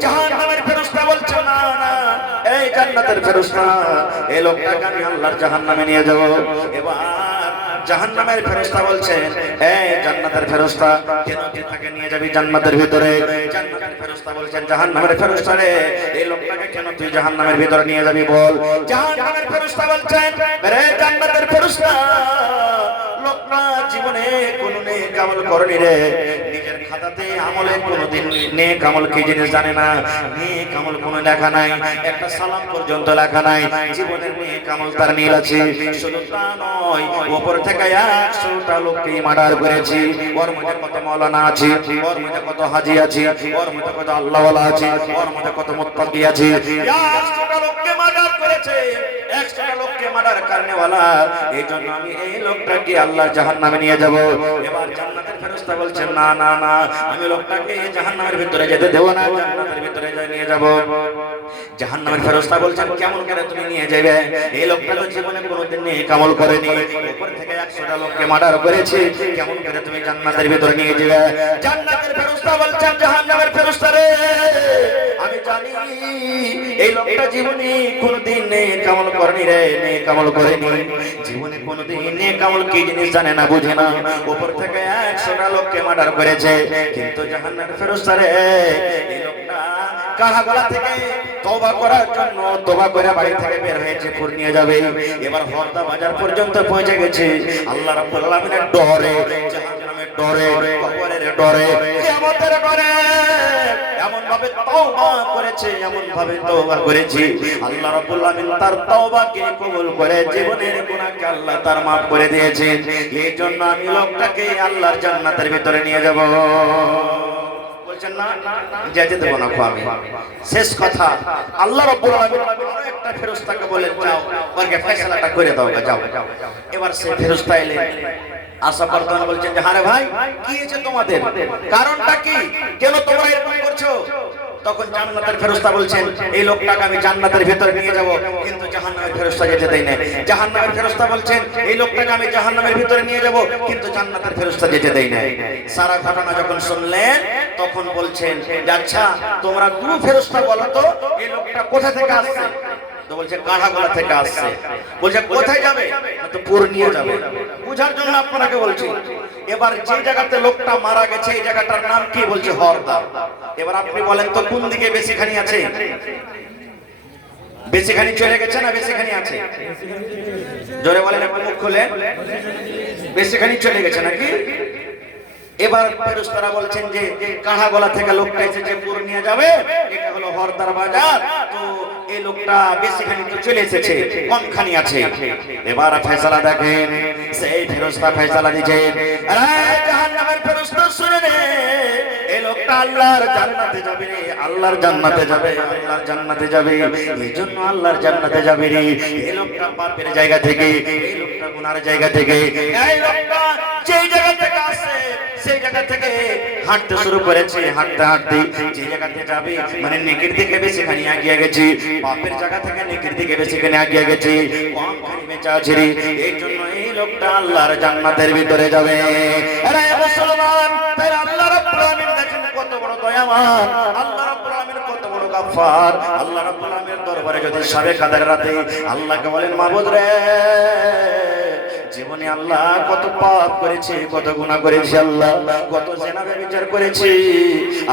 জাহান্নামের ফেরেশতা বলছে না না, এই জান্নাতের ফেরেশতা, এই লোকটাকে আমি আল্লাহর জাহান্নামে নিয়ে যাব। এবার জাহান্নামের ফেরেশতা বলছেন এই জান্নাতের ফেরেশতা, কেন তুই তাকে নিয়ে যাবি জান্নাতের ভিতরে? জান্নাতের ফেরেশতা বলছেন জাহান্নামের ফেরেশতা রে, এই লোকটাকে কেন তুই জাহান্নামের ভিতরে নিয়ে যাবি বল? জাহান্নামের ফেরেশতা বলছেন রে জান্নাতের ফেরেশতা, লোকটা জীবনে কোনো নেক আমল করেনি রে, নিজের নিজের খাতাতে আমলে কোনোদিন নেক আমল কি জিনিস জানে না, নেক আমল কোনো লেখা নাই, একটা সালাম পর্যন্ত লেখা নাই, জীবনের নেক আমল তার নীল আছে। শুধু তা নয়, উপর থেকে 100টা লোককে মার্ডার করেছে। ওর মধ্যে কত মাওলানা আছে, ওর মধ্যে কত হাজি আছে, ওর মধ্যে কত আল্লাহওয়ালা আছে, ওর মধ্যে কত মুত্তাকি আছে। 100টা লোককে মার্ডার করেছে, 100টা লোককে মার্ডার করনেওয়ালা। এই জন্য আমি এই লোকটাকে আল্লাহর জাহান্নামে নিয়ে যাব। এবার জান্নাতের ফেরেশতা বলছেন না না না, আমি লোকটাকে জাহান্নামের ভিতরে যেতে দেব না, জান্নাতের ভিতরে নিয়ে যাব। জাহান্নামের ফেরেশতা বলছেন কেমন করে তুমি নিয়ে যাবে? এই লোকটা তো জীবনে কোনোদিন নেক আমল করেনি, উপর থেকে 100টা লোককে মার্ডার করেছে, কেমন করে তুমি জান্নাতের ভিতরে নিয়ে যাবে? জান্নাতের ফেরেশতা বলছেন জাহান্নামের ফেরেশতা রে, আমি জানি এই লোকটা জীবনে কোনোদিন নেক আমল করেনি রে, নেক আমল করেনি, জীবনে কোনোদিন নেক আমল কি জিনিস জানে না, বুঝে না। উপর থেকে 100টা লোককে মার্ডার করেছে, কিন্তু জাহান্নামের ফেরেশতা রে, এই লোকটা কারাগার থেকে তওবা করার জন্য তওবা করে বাড়ি থেকে বের হয়েছে, পুর নিয়ে যাবে। এবার হরদা বাজার পর্যন্ত পৌঁছে গেছে। আল্লাহ রাব্বুল আলামিনের ডরে, জাহান্নামের ডরে, কবরের ডরে, কিয়ামতের ডরে এমন ভাবে তওবা করেছে, এমন ভাবে তওবা করেছে, আল্লাহ রাব্বুল আলামিন তার তওবাকে কবুল করে জীবনের গুনাহকে আল্লাহ তার maaf করে দিয়েছেন। এই জন্য আমি লোকটাকে আল্লাহর জান্নাতের ভিতরে নিয়ে যাব। বলছেন না যেতে দেব না আমি। শেষ কথা, আল্লাহ রাব্বুল আলামিন আরো একটা ফেরেশতাকে বলেন যাও ওকে ফয়সালাটা করে দাও, যাও। এবার সেই ফেরেশতা এলেন, আসা বর্তমান বলছেন যে আরে ভাই কি হয়েছে তোমাদের, কারণটা কি, কেন তোমরা এরকম করছো? তখন জান্নাতের ফেরেশতা বলছেন এই লোকটাকে আমি জান্নাতের ভিতরে নিয়ে যাব, কিন্তু জাহান্নামের ফেরেশতা যেতে দেয় না। জাহান্নামের ফেরেশতা বলছেন এই লোকটাকে আমি জাহান্নামের ভিতরে নিয়ে যাব, কিন্তু জান্নাতের ফেরেশতা যেতে দেয় না। সারা ঘটনা যখন শুনলেন তখন বলছেন যে আচ্ছা তোমরা দুই ফেরেশতা বলো তো এই লোকটা কোথা থেকে আসছে? তো বলছে কাঁঠাগোলা থেকে আসছে। বলছে কোথায় যাবে? তো পুর নিয়ে যাবে। বুঝার জন্য আপনাকে বলছি। এবার যে জায়গাতে লোকটা মারা গেছে এই জায়গাটার নাম কি? বলছে হরদা। এবার আপনি বলেন তো কোন দিকে বেশিখানি আছে? বেশিখানি চলে গেছে না বেশিখানি আছে? জোরে বলেন, একটু মুখ খুলে। বেশিখানি চলে গেছে নাকি? এবার ফেরেশতারা বলছেন যে কাঁঠাগোলা থেকে লোকটা এসেছে, পুর নিয়ে যাবে, এটা হলো হরদার বাজার, তো এই লোকটা বেশিখানি তো চলে এসেছে, কমখানি আছে। এবার ফয়সালা দেখেন, সেই ফেরেশতা ফয়সালা দিয়েছেন, আরে জাহান্নামের ফেরেশতা শুনে নে, এই লোকটা আল্লাহর জান্নাতে যাবে রে, আল্লাহর জান্নাতে যাবে, আল্লাহর জান্নাতে যাবে। এই জন্য আল্লাহর জান্নাতে যাবে রে। এই লোকটা পাপের জায়গা থেকে, এই লোকটা গুনার জায়গা থেকে, এই লোকটা যেই জায়গা থেকে আসে সেই জায়গা থেকে হাঁটতে শুরু করেছে। হাঁটতে হাঁটতে যে জায়গাতে যাবে মানে নেকির দিকে বেশিখানি এগিয়ে গেছে, পাপের জায়গা থেকে নেকির দিকে বেশিখানি এগিয়ে গেছে, কমখানি বেঁচে আছে রে। এই জন্য এই লোকটা আল্লাহর জান্নাতের ভিতরে যাবে। আরে মুসলমান, তাই আল্লাহ রাব্বুল আলামিন দেখেন কত বড় দয়াবান, আল্লাহ রাব্বুল আলামিন কত বড় গফফার। আল্লাহ রাব্বুল আলামিনের দরবারে যদি সবে কাদের রাতে আল্লাহকে বলেন মাবুদ রে, জীবনে আল্লাহ কত পাপ করেছে, কত গুনাহ করেছে, আল্লাহ কত জিনা ব্যভিচার করেছি,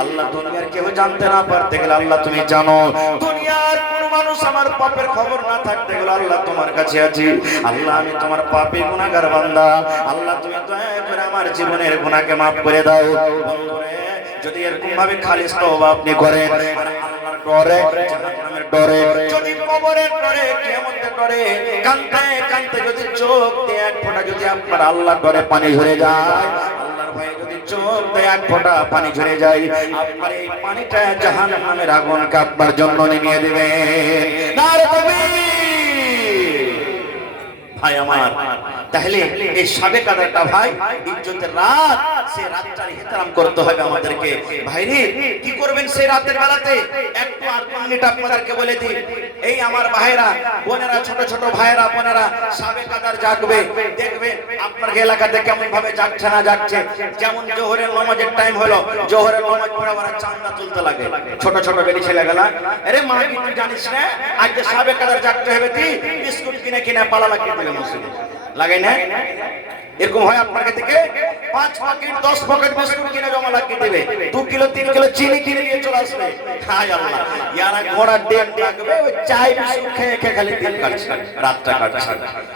আল্লাহ দুনিয়ার কেউ জানতে না পারতে গেলে আল্লাহ তুমি জানো, দুনিয়ার কোন মানুষ আমার পাপের খবর না থাকতে গেলে আল্লাহ তোমার কাছে আছি। আল্লাহ আমি তোমার পাপী গুনাহগার বান্দা, আল্লাহ তুমি দয়া করে আমার জীবনের গুনাহকে maaf করে দাও। বন্ধুরে, যদি এরকম ভাবে খালিস তওবা আপনি করেন, আর আল্লাহর ডরে, জাহান্নামের ডরে, যদি কবরের ডরে, কিয়ামতের ডরে কাঁদতে কাঁদতে যদি চোখ দিয়ে এক ফোঁটা যদি আপনার আল্লাহর ডরে পানি ঝরে যায়, আল্লাহর ভয়ে যদি চোখ দিয়ে এক ফোঁটা পানি ঝরে যায়, আপনার এই পানিটা জাহান্নামের আগুনকে আপনার জন্য নিয়ে দেবে। নারে তাকবীর! ভাই আমার, তাহলে এই সবে কাদারটা ভাই ইজ্জতের রাত, সেই রাতটার ইহতিরাম করতে হবে আমাদেরকে। ভাইরে কি করবেন সেই রাতের বেলাতে? একটু আর মিনিট আপনাদেরকে বলে দিই। এই আমার ভাইরা বোনেরা, ছোট ছোট ভাইরা বোনেরা সবে কাদার জাগবে, দেখবেন আপনার এলাকাতে কেমন ভাবে জাগছে না জাগছে। যেমন জোহরের নামাজের টাইম হলো, জোহরের নামাজ পড়ে ওরা চাঁদা তুলতে লাগে, ছোট ছোট বেটি ছেলেগুলা। আরে মা কি তুই জানিস না আজকে সবে কাদার জাগতে হবে, তুই বিস্কুট কিনে কিনে পালা লাগিয়ে দিলে মসজিদে লাগাই না? এরকম হয় আপনার থেকে? 5 প্যাকেট 10 প্যাকেট বিস্কুট কিনে জমা লাগিয়ে দেবে, 2 কিলো 3 কিলো চিনি কিনে নিয়ে চলে আসবে। হায় আল্লাহ, ইয়ারা ঘোড়া ডেট লাগবে ওই চাই বিস্কুট খেয়ে খেয়ে খালি দিন কাটছে, রাতটা কাটছে।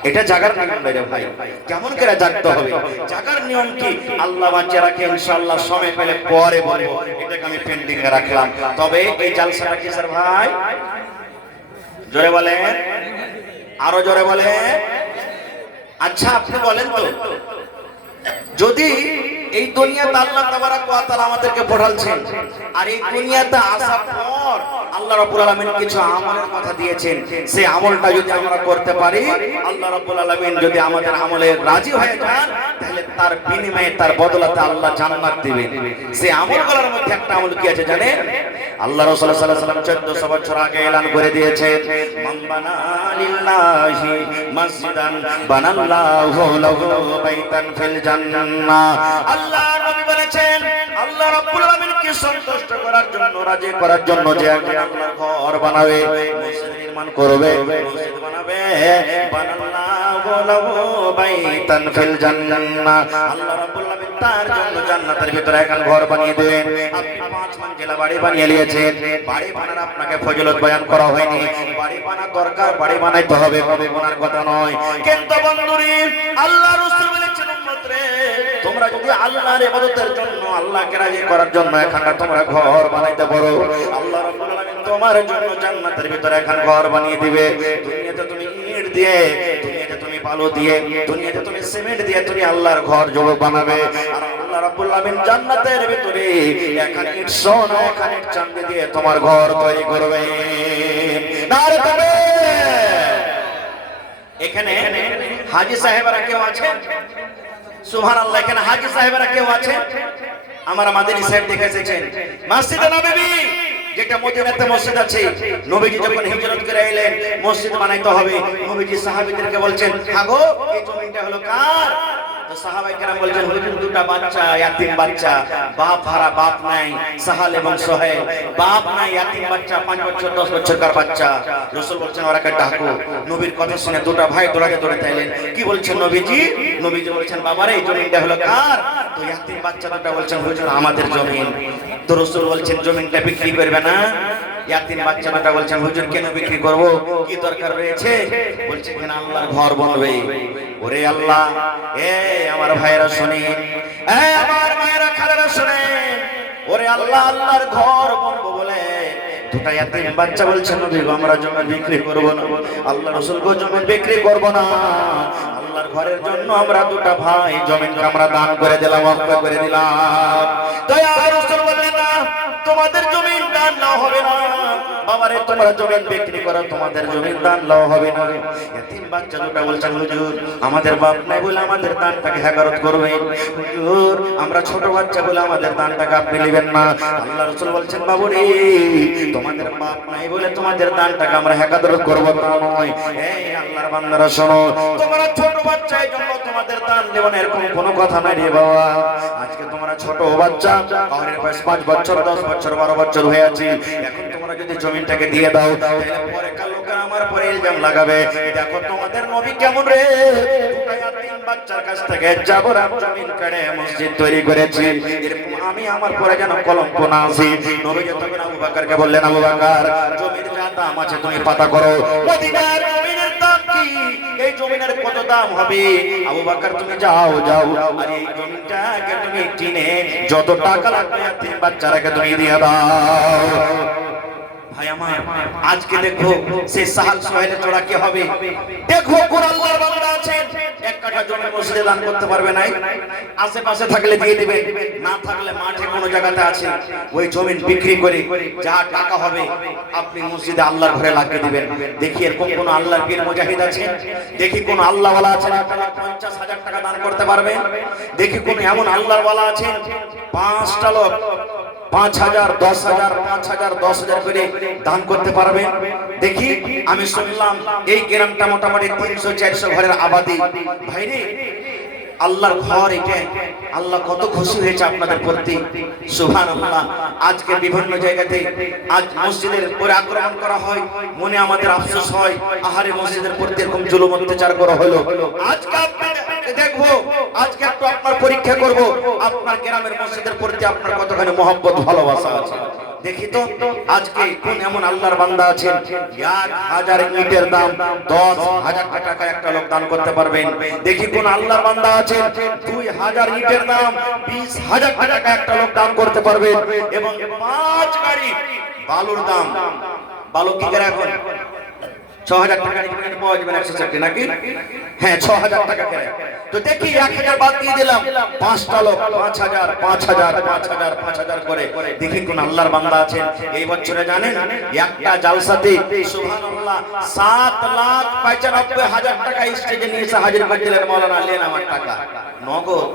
এটা জাগার নিয়ম রে ভাই, কেমন করে জাগতে হবে? জাগার নিয়ম কি? আল্লাহ বাঁচিয়ে রাখে, ইনশাআল্লাহ সময় পেলে পরে বলবো, এটাকে আমি পেন্ডিং এ রাখলাম। তবে এই জালসাটা কি স্যার ভাই? জোরে বলেন, আরো জোরে বলেন। আচ্ছা আপনি বলেন তো, যদি এই দুনিয়াতে আল্লাহ তাবারাক ওয়া তাআলা আমাদেরকে পাঠালছেন, আর এই দুনিয়াতে আসার পর আল্লাহ রাব্বুল আলামিন কিছু আমলের কথা দিয়েছেন, সেই আমলটা যদি আমরা করতে পারি, আল্লাহ রাব্বুল আলামিন যদি আমাদের আমলে রাজি হয়ে যান, তাহলে তার বিনিময়ে তার বদলাতে আল্লাহ জান্নাত দিবেন। সেই আমলগুলোর মধ্যে একটা আমল কি আছে জানেন? আল্লাহ রাসূল সাল্লাল্লাহু আলাইহি ওয়াসাল্লাম 1400 বছর আগে এলান করে দিয়েছেন, মান বানা লিল্লাহি মসজিদান বানাল্লাহু লাহু বাইতান ফিল জান্নাহ। আল্লাহ নবী বলেছেন, আল্লাহ রাব্বুল আলামিনকে সন্তুষ্ট করার জন্য, রাজি করার জন্য যে একজন আল্লাহর ঘর বানাবে, মসজিদ নির্মাণ করবে, মসজিদ বানাবে, বানাল্লাহু লাহু বাইতান ফিল জান্নাহ, আল্লাহ রাব্বুল আলামিন তার জন্য জান্নাতের ভিতরে একখান ঘর বানিয়ে দেবেন। আপনি 5 মঞ্জিলা বাড়ি বানিয়ে নিয়েছেন, বাড়ি বানার আপনাকে ফজিলত বয়ান করা হয়নি, বাড়ি বানার দরকার, বাড়ি বানাইতে হবে, কবে বানার কথা নয়। কিন্তু বন্ধুরে, আল্লাহ রাসূল বলেছেন, উম্মত রে, তোমরা যদি আল্লাহর ইবাদতের জন্য, আল্লাহকে রাজি করার জন্য এখানটা তোমরা ঘর বানাইতে পারো, আল্লাহ রাব্বুল আলামিন তোমার জন্য জান্নাতের ভিতরে একখান ঘর বানিয়ে দিবে। দুনিয়াতে তুমি ইট দিয়ে, দুনিয়াতে তুমি বালু দিয়ে, দুনিয়াতে তুমি সিমেন্ট দিয়ে তুমি আল্লাহর ঘর জোড় বানাবে, আর আল্লাহ রাব্বুল আলামিন জান্নাতের ভিতরে একখান ইট সোনা, একখান ইট চাঁদি দিয়ে তোমার ঘর তৈরি করবে। নারে তাকবীর! এখানে হাজী সাহেবরা কেউ আছেন? সুবহানাল্লাহ, এখানে হাজী সাহেবরা কেউ আছেন? আমার মাদানী সাহেব দেখে এসেছেন মসজিদে নববী, যেটা মদিনাতে মসজিদ আছে। নবীজি যখন হিজরত করে এলেন, মসজিদ বানাইতে হবে, নবীজি সাহাবীদেরকে বলছেন, আগো এই জমিটা হলো কার? তো সাহাবায়ে কেরাম বলছেন, হুজুর দুটা বাচ্চা, ইয়াতিম বাচ্চা, বাপ হারা, বাপ নাই, সাহাল এবং সোহেল, বাপ নাই, ইয়াতিম বাচ্চা, 5 বছর 10 বছরকার বাচ্চা। রাসূল বলছেন, ওরাকে ডাকো। নবীর কথা শুনে দুটা ভাই দৌড়াতে দৌড়াতে এলেন। কি বলছেন নবীজি? নবীজি বলছেন, বাবারে এই জমিটা হলো কার? তো ইয়াতিম বাচ্চা দুটা বলছেন, হুজুর আমাদের জমিন। তো রাসূল বলছেন, জমিনটা বিক্রি করবে না? ইয়াতিম বাচ্চা দুটা বলছেন, হুজুর কেন বিক্রি করব, কি দরকার রয়েছে? বলছে, এখানে আল্লাহর ঘর বানাবে। ওরে আল্লাহ, আমার ভাইরা শুনেন, আমার মায়েরা খালারা শুনেন, ওরে আল্লাহ, আল্লাহর ঘর বানাবো বলে দুটা ইয়াতিম বাচ্চা বলছেন, নবী আমরা জমি বিক্রি করব না। আল্লাহ রাসূল গো, জমি বিক্রি করব না, আল্লাহর ঘরের জন্য আমরা দুটা ভাই জমিনকে আমরা দান করে দিলাম, ওয়াকফ করে দিলাম। দয়া রাসূল বললেন, না, তোমাদের জমিন দান না হবে না, বাবারে তোমরা জমিন বিক্রি করো, তোমাদের জমিন দান লও হবে না। ইয়াতিম বাচ্চা দুটা বলছেন, হুজুর আমাদের বাপ নাই বলে আমাদের দানটাকে হেকারত করবেন, হুজুর আমরা ছোট বাচ্চা বলে আমাদের দানটাকে আপনি নেবেন না। আল্লাহ রাসূল বলছেন, বাবুরে তোমাদের বাপ নাই বলে তোমাদের দানটাকে আমরা হেকারত করব তা নয়। এই আল্লাহর বান্দারা শোনো, তোমরা ছোট বাচ্চা, এই জন্য তোমাদের দান দেব না, এরকম কোনো কথা নাই রে বাবা। আজকে তোমরা ছোট বাচ্চা, কাউরের বয়স 5 বছর 10 বছর 12 বছর হয়ে আছে, এখন তোমরা যদি জমিনটাকে দিয়ে দাও, তাহলে পরে কাল লোকেরা আমার পরে ইলজাম লাগাবে, দেখো তোমাদের নবী কেমন রে, দুটা ইয়াতিম বাচ্চার কাছ থেকে জাবরা জমিন কেড়ে মসজিদ তৈরি করেছে, এরকম আমি আমার পরে যেন কলঙ্ক না আসে। নবী তখন আবু বকরকে বললেন, আবু বকর জমির যা দাম আছে তুমি পাতা করো, মদিনার জমিনের দাম কি, এই জমিনের কত দাম হবে? আবু বকর তুমি যাও যাও, আর এই জমিটাকে তুমি কিনে যত টাকা লাগবে ইয়াতিম বাচ্চারাকে তুমি দিয়ে দাও। ভাই আমার, আজকে দেখো সেই সাহাল সোহেলের জোড়া কি হবে? দেখো কোন আল্লাহর বান্দা আছেন, 1 কাঠা জমি মসজিদে দান করতে পারবে না, আশেপাশে থাকলে দিয়ে দিবেন, না থাকলে মাঠে কোনো জায়গাতে আছে, ওই জমি বিক্রি করে যা টাকা হবে আপনি মসজিদে আল্লাহর ঘরে লাগিয়ে দিবেন। দেখি এরকম কোন আল্লাহর পীর মুজাহিদ আছে, দেখি কোন আল্লাহওয়ালা আছেন আপনারা 50,000 টাকা দান করতে পারবেন, দেখি কোন এমন আল্লাহওয়ালা আছেন 5টা লোক 5,000 10,000 5,000 10,000 করে দান করতে পারবেন। দেখি আমি শুনলাম এই গ্রামটা মোটামুটি 300-400 ঘরের আবাদি। ভাইরে আল্লাহর ঘর, এটা আল্লাহ কত খুশি হয়েছে আপনাদের প্রতি, সুবহানাল্লাহ। আজকে বিভিন্ন জায়গাতে আজ মসজিদের উপরে আক্রমণ করা হয়, মনে আমাদের আফসোস হয়, আহারে মসজিদের প্রতি এরকম জুলুম অত্যাচার করা হলো। আজকে আপনি দেখবো আজকে একটু আপনার পরীক্ষা করব আপনার গ্রামের মসজিদের প্রতি আপনার কতখানি মহব্বত ভালোবাসা আছে। দেখি তো আজকে কোন এমন আল্লাহর বান্দা আছেন 1000 ইটের দাম 10,000 টাকা একটা লোক দান করতে পারবেন। দেখি কোন আল্লাহর বান্দা আছেন 2000 ইটের দাম 20,000 টাকা একটা লোক দান করতে পারবেন এবং 5 গাড়ি বালুর দাম, বালু কি করে এখন 6000 টাকা নিয়ে পাওয়া যাবে 160 নাকি? হ্যাঁ 6000 টাকা করে। তো দেখি 1000 বাদ দিয়ে দিলাম, 5টা লোক 5000 5000 5000 5000 করে। দেখি কোন আল্লাহর বান্দা আছেন এই বছরে জানেন একটা জালসাতে সুবহানাল্লাহ 7,95,000 টাকা স্টেজে নিয়ে এসে হাজির করে দিলেন। মাওলানা নেন আমার টাকা নগদ।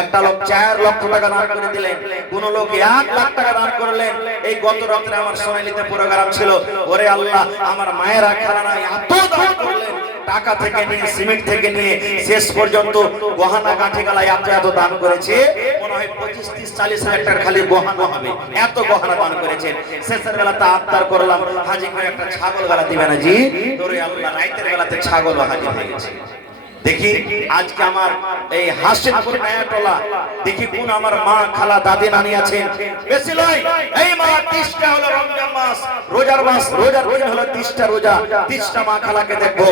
একটা লোক 4 লক্ষ টাকা দান করে দিলেন, কোন লোক 1 লাখ টাকা দান করলেন। এই গত রাতে আমার সোনালীতে প্রোগ্রাম ছিল, ওরে আল্লাহ আমার মায়েরা খানা এত দান করলেন, টাকা থেকে নিয়ে সিমেন্ট থেকে নিয়ে শেষ পর্যন্ত গহনা কাঠি গালা এত দান করেছে, মনে হয় 25-30-40 হাজার টাকা খালি গহনা হবে, এত গহনা দান করেছেন। শেষের বেলাতে আবদার করলাম হাজি করে একটা ছাগল গালা দিবে না জি, তোরে আল্লাহ রাইতের বেলাতে ছাগল হাজির হয়ে গেছে। দেখি আজকে আমার এই হাসিমপুর নায়াটোলা, দেখি কোন আমার মা খালা দাদি নানি আছেন। বেশি নয় এই মা 30টা হলো রমজান মাস, রোজার মাস, রোজার দিন হলো 30টা রোজা, 30টা মা খালাকে দেখবো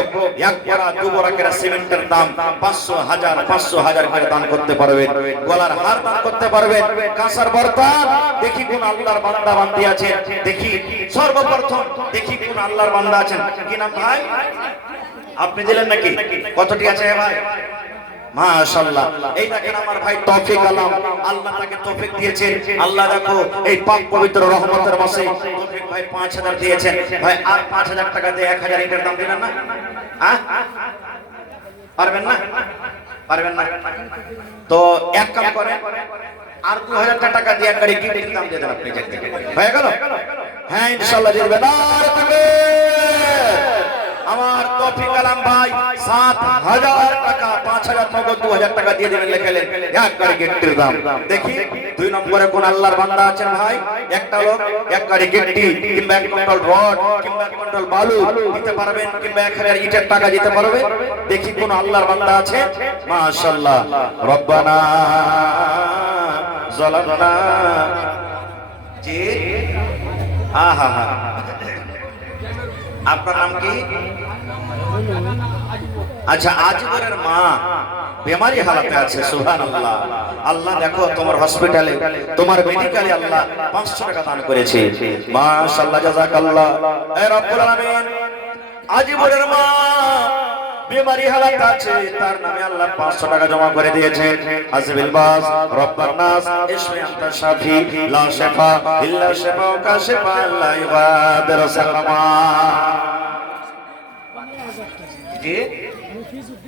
এক বড়া দু বড়া করে সিমেন্টের দাম 500,000 করে দান করতে পারবেন, গলার হার দান করতে পারবেন, কাঁসার বর্তন। দেখি কোন আল্লাহর বান্দা বান্দি আছেন। দেখি সর্বপ্রথম দেখি কোন আল্লাহর বান্দা আছেন। কি নাম ভাই? আপনি দিলেন নাকি? কতটি আছে ভাই? মাশাআল্লাহ। এই দেখেন আমার ভাই তৌফিক আলম, আল্লাহ তাকে তৌফিক দিয়েছেন। আল্লাহ দেখো এই পাক পবিত্র রহমতের মাসে তৌফিক ভাই 5000 দিয়েছেন। ভাই আর 5000 টাকা দিয়ে 1000 ইটের দাম দিবেন না? হ্যাঁ পারবেন না? পারবেন না? তো এক কাম করেন, আর 2000 টাকা দিয়ে গাড়ি গিফটের দাম দিয়ে দেন আপনি। হয়ে গেল? হ্যাঁ ইনশাআল্লাহ দিবেন। আর তাকবীর। আমার তৌফিক আলম ভাই 7000 টাকা, 5000 নগদ 2000 টাকা দিয়ে দিবেন লেখেলেন এক গাড়ি গিফটের দাম। দেখি 2 নম্বরে কোন আল্লাহর বান্দা আছেন ভাই? একটা লোক এক গাড়ি গিফটি কিংবা 1 কুইন্টাল রড কিংবা 1 কুইন্টাল বালু দিতে পারবেন কিংবা 1000 ইটের টাকা দিতে পারবেন। দেখি কোন আল্লাহর বান্দা আছে। মাশাআল্লাহ। রব্বানা যালামনা জি আহা হা। আপনার নাম কি? আচ্ছা আজিবরের মা বেমারি হালাতে আছে। সুবহানাল্লাহ। আল্লাহ দেখো তোমার হসপিটালে তোমার মেডিকেলে আল্লাহ 500 টাকা দান করেছে। মাশাআল্লাহ জাযাকাল্লাহ। এ রব্বুল আলামিন আজিবরের মা বেমারি হালাতে আছে, তার নামে আল্লাহ 500 টাকা জমা করে দিয়েছে। হাসবিল বাস রব্বান নাস ইসমি আনতা শাফি লা শিফা ইল্লা শিফাউকা শিফা লা ইগাদিরু সাকামা। জি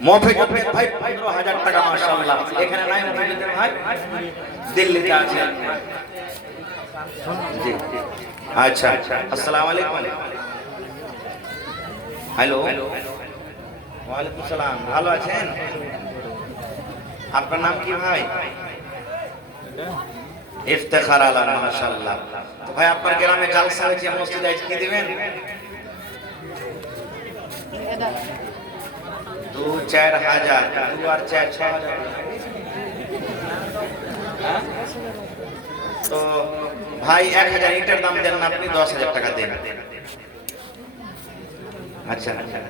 মফিজুল ভাই 15000 টাকা মাশাআল্লাহ। এখানে নাই মফিজুল ভাই? দিল্লিতে আছে। জি আচ্ছা। আসসালামু আলাইকুম। হ্যালো। ওয়ালাইকুম সালাম। ভালো আছেন? আপনার নাম কি ভাই? ইফতেখার আলম। মাশাআল্লাহ। তো ভাই আপনার গ্রামে জালসা হয়েছে, মসজিদে কি দিবেন? 2-4 হাজার, 2 আর 4 6,000। তো ভাই 1000 ইটের দাম দেন না আপনি, 10,000 টাকা দেন। আচ্ছা আচ্ছা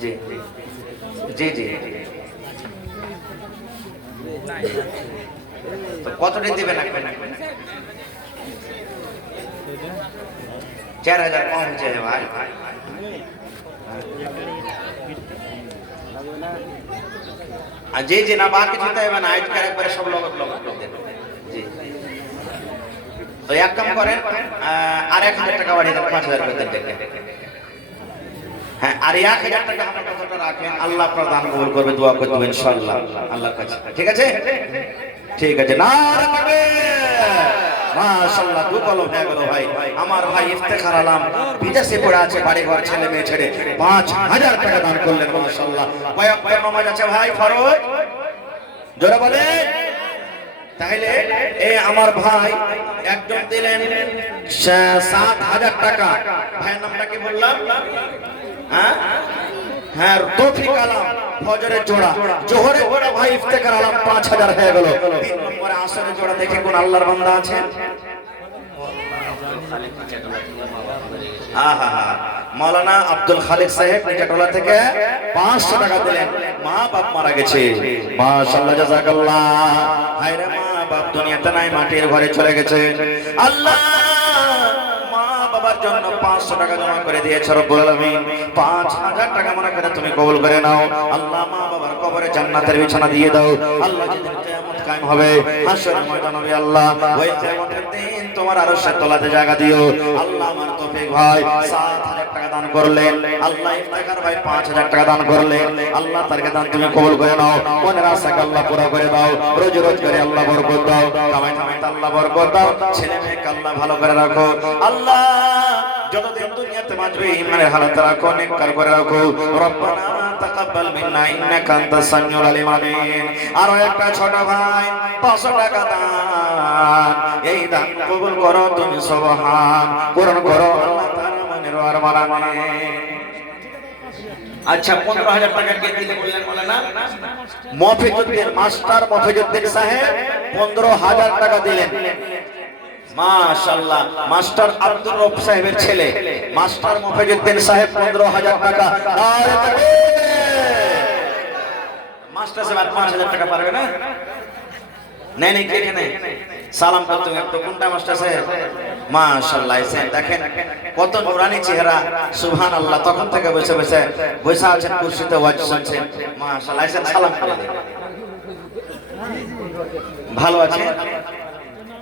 জি জি জি। তো কতটি দিবেন আপনি? 4000 কম হচ্ছে ভাই। জি জি না বাকি দিতে হবে না, আজকের একবারে সব লোক দেন। জি তো এক কাম করেন আর 1000 টাকা বাড়িয়ে দেন, 5000 করে দেন। হ্যাঁ আর 1000 টাকা আমার কথাটা রাখেন, আল্লাহ আপনার দান কবুল করবে, দোয়া করে দেবেন ইনশাআল্লাহ আল্লাহর কাছে। ঠিক আছে? ঠিক আছে। নারে তাকবীর। মাশাআল্লাহ। দু কলম হয়ে গেল ভাই। আমার ভাই ইফতেখার আলম বিদেশে পড়ে আছে, বাড়ি ঘর ছেলে মেয়ে ছেড়ে 5000 টাকা দান করলেন। মাশাআল্লাহ। কয়েকটা নামাজ আছে ভাই ফরজ, জোরে বলেন। তাহলে এই আমার ভাই একজন দিলেন 7000 টাকা। ভাইয়ের নামটা কি বললাম? হ্যাঁ হ্যাঁ তৌফিক আলম। ফজরের জোড়া, জোহরের জোড়া ভাই ইফতেখার আলম 5000 হয়ে গেল। 3 নম্বরে আসরের জোড়া দেখে কোন আল্লাহর বান্দা আছে? মৌলানা আব্দুল খালিক সাহেব নিজাটোলা থেকে 500 টাকা দিলেন। মা বাপ মারা গেছে, মাশাআল্লাহ জাযাকাল্লাহ। হায়রে মা বাপ দুনিয়াতে নাই, মাটির ঘরে চলে গেছে। আল্লাহ মা বাবার জন্য 500 টাকা জমা করে দিয়েছে রব্বুল আলামিন। 5000 টাকা মনে করে তুমি কবুল করে নাও। আল্লাহ মা বাবার কবরে জান্নাতের বিছানা দিয়ে দাও। আল্লাহ যেদিন কিয়ামত কায়েম হবে হাশরের ময়দানে হবে আল্লাহ, ওই কিয়ামতের দিন তোমার আরশের তলাতে জায়গা দিও। আল্লাহ আমার তৌফিক ভাই 7000 টাকা দান করলেন, আল্লাহ ইফতেখার ভাই 5000 টাকা দান করলেন। আল্লাহ তারকে দান তুমি কবুল করে নাও, মনের আশাকে আল্লাহ পুরো করে দাও, রোজ রোজ করে আল্লাহ বরকত দাও, কামাই কামাইতে আল্লাহ বরকত দাও, ছেলে মেয়েকে আল্লাহ ভালো করে রাখো। আল্লাহ যতদিন দুনিয়াতে বাঁচবে ইমানের হালাতে রাখো, নেককার করে রাখো। রব্বানা তাকাব্বাল মিন্না ইন্নাকা আনতাস সামিউল আলিম। আমিন। আর একটা ছোট ভাই 500 টাকা দান, এই দান কবুল করো তুমি, সুবহান পূরণ করো আল্লাহ তাআলা মনের আরমান। আমিন। আচ্ছা 15000 টাকা কে দিলে বললেন বলেনা? মফিজউদ্দিন মাস্টার মফিজউদ্দিন সাহেব 15000 টাকা দিলেন। মাশাআল্লাহ। মাস্টার আব্দুর রব সাহেবের ছেলে মাস্টার মফিজউদ্দিন সাহেব 15000 টাকা। নারে তাকবীর। মাস্টার সাহেব 5000 টাকা পারবে না? নেই নেই, এখানে সালাম করতে একটু। কোনটা মাস্টার সাহেব? মাশাআল্লাহ। এসে দেখেন কত নুরানি চেহারা, সুবহানাল্লাহ। তখন থেকে বসে বসে বসে আছেন কুরসিতে, ওয়াজ শুনছেন। মাশাআল্লাহ। এসে সালাম করে দেন। ভালো আছে?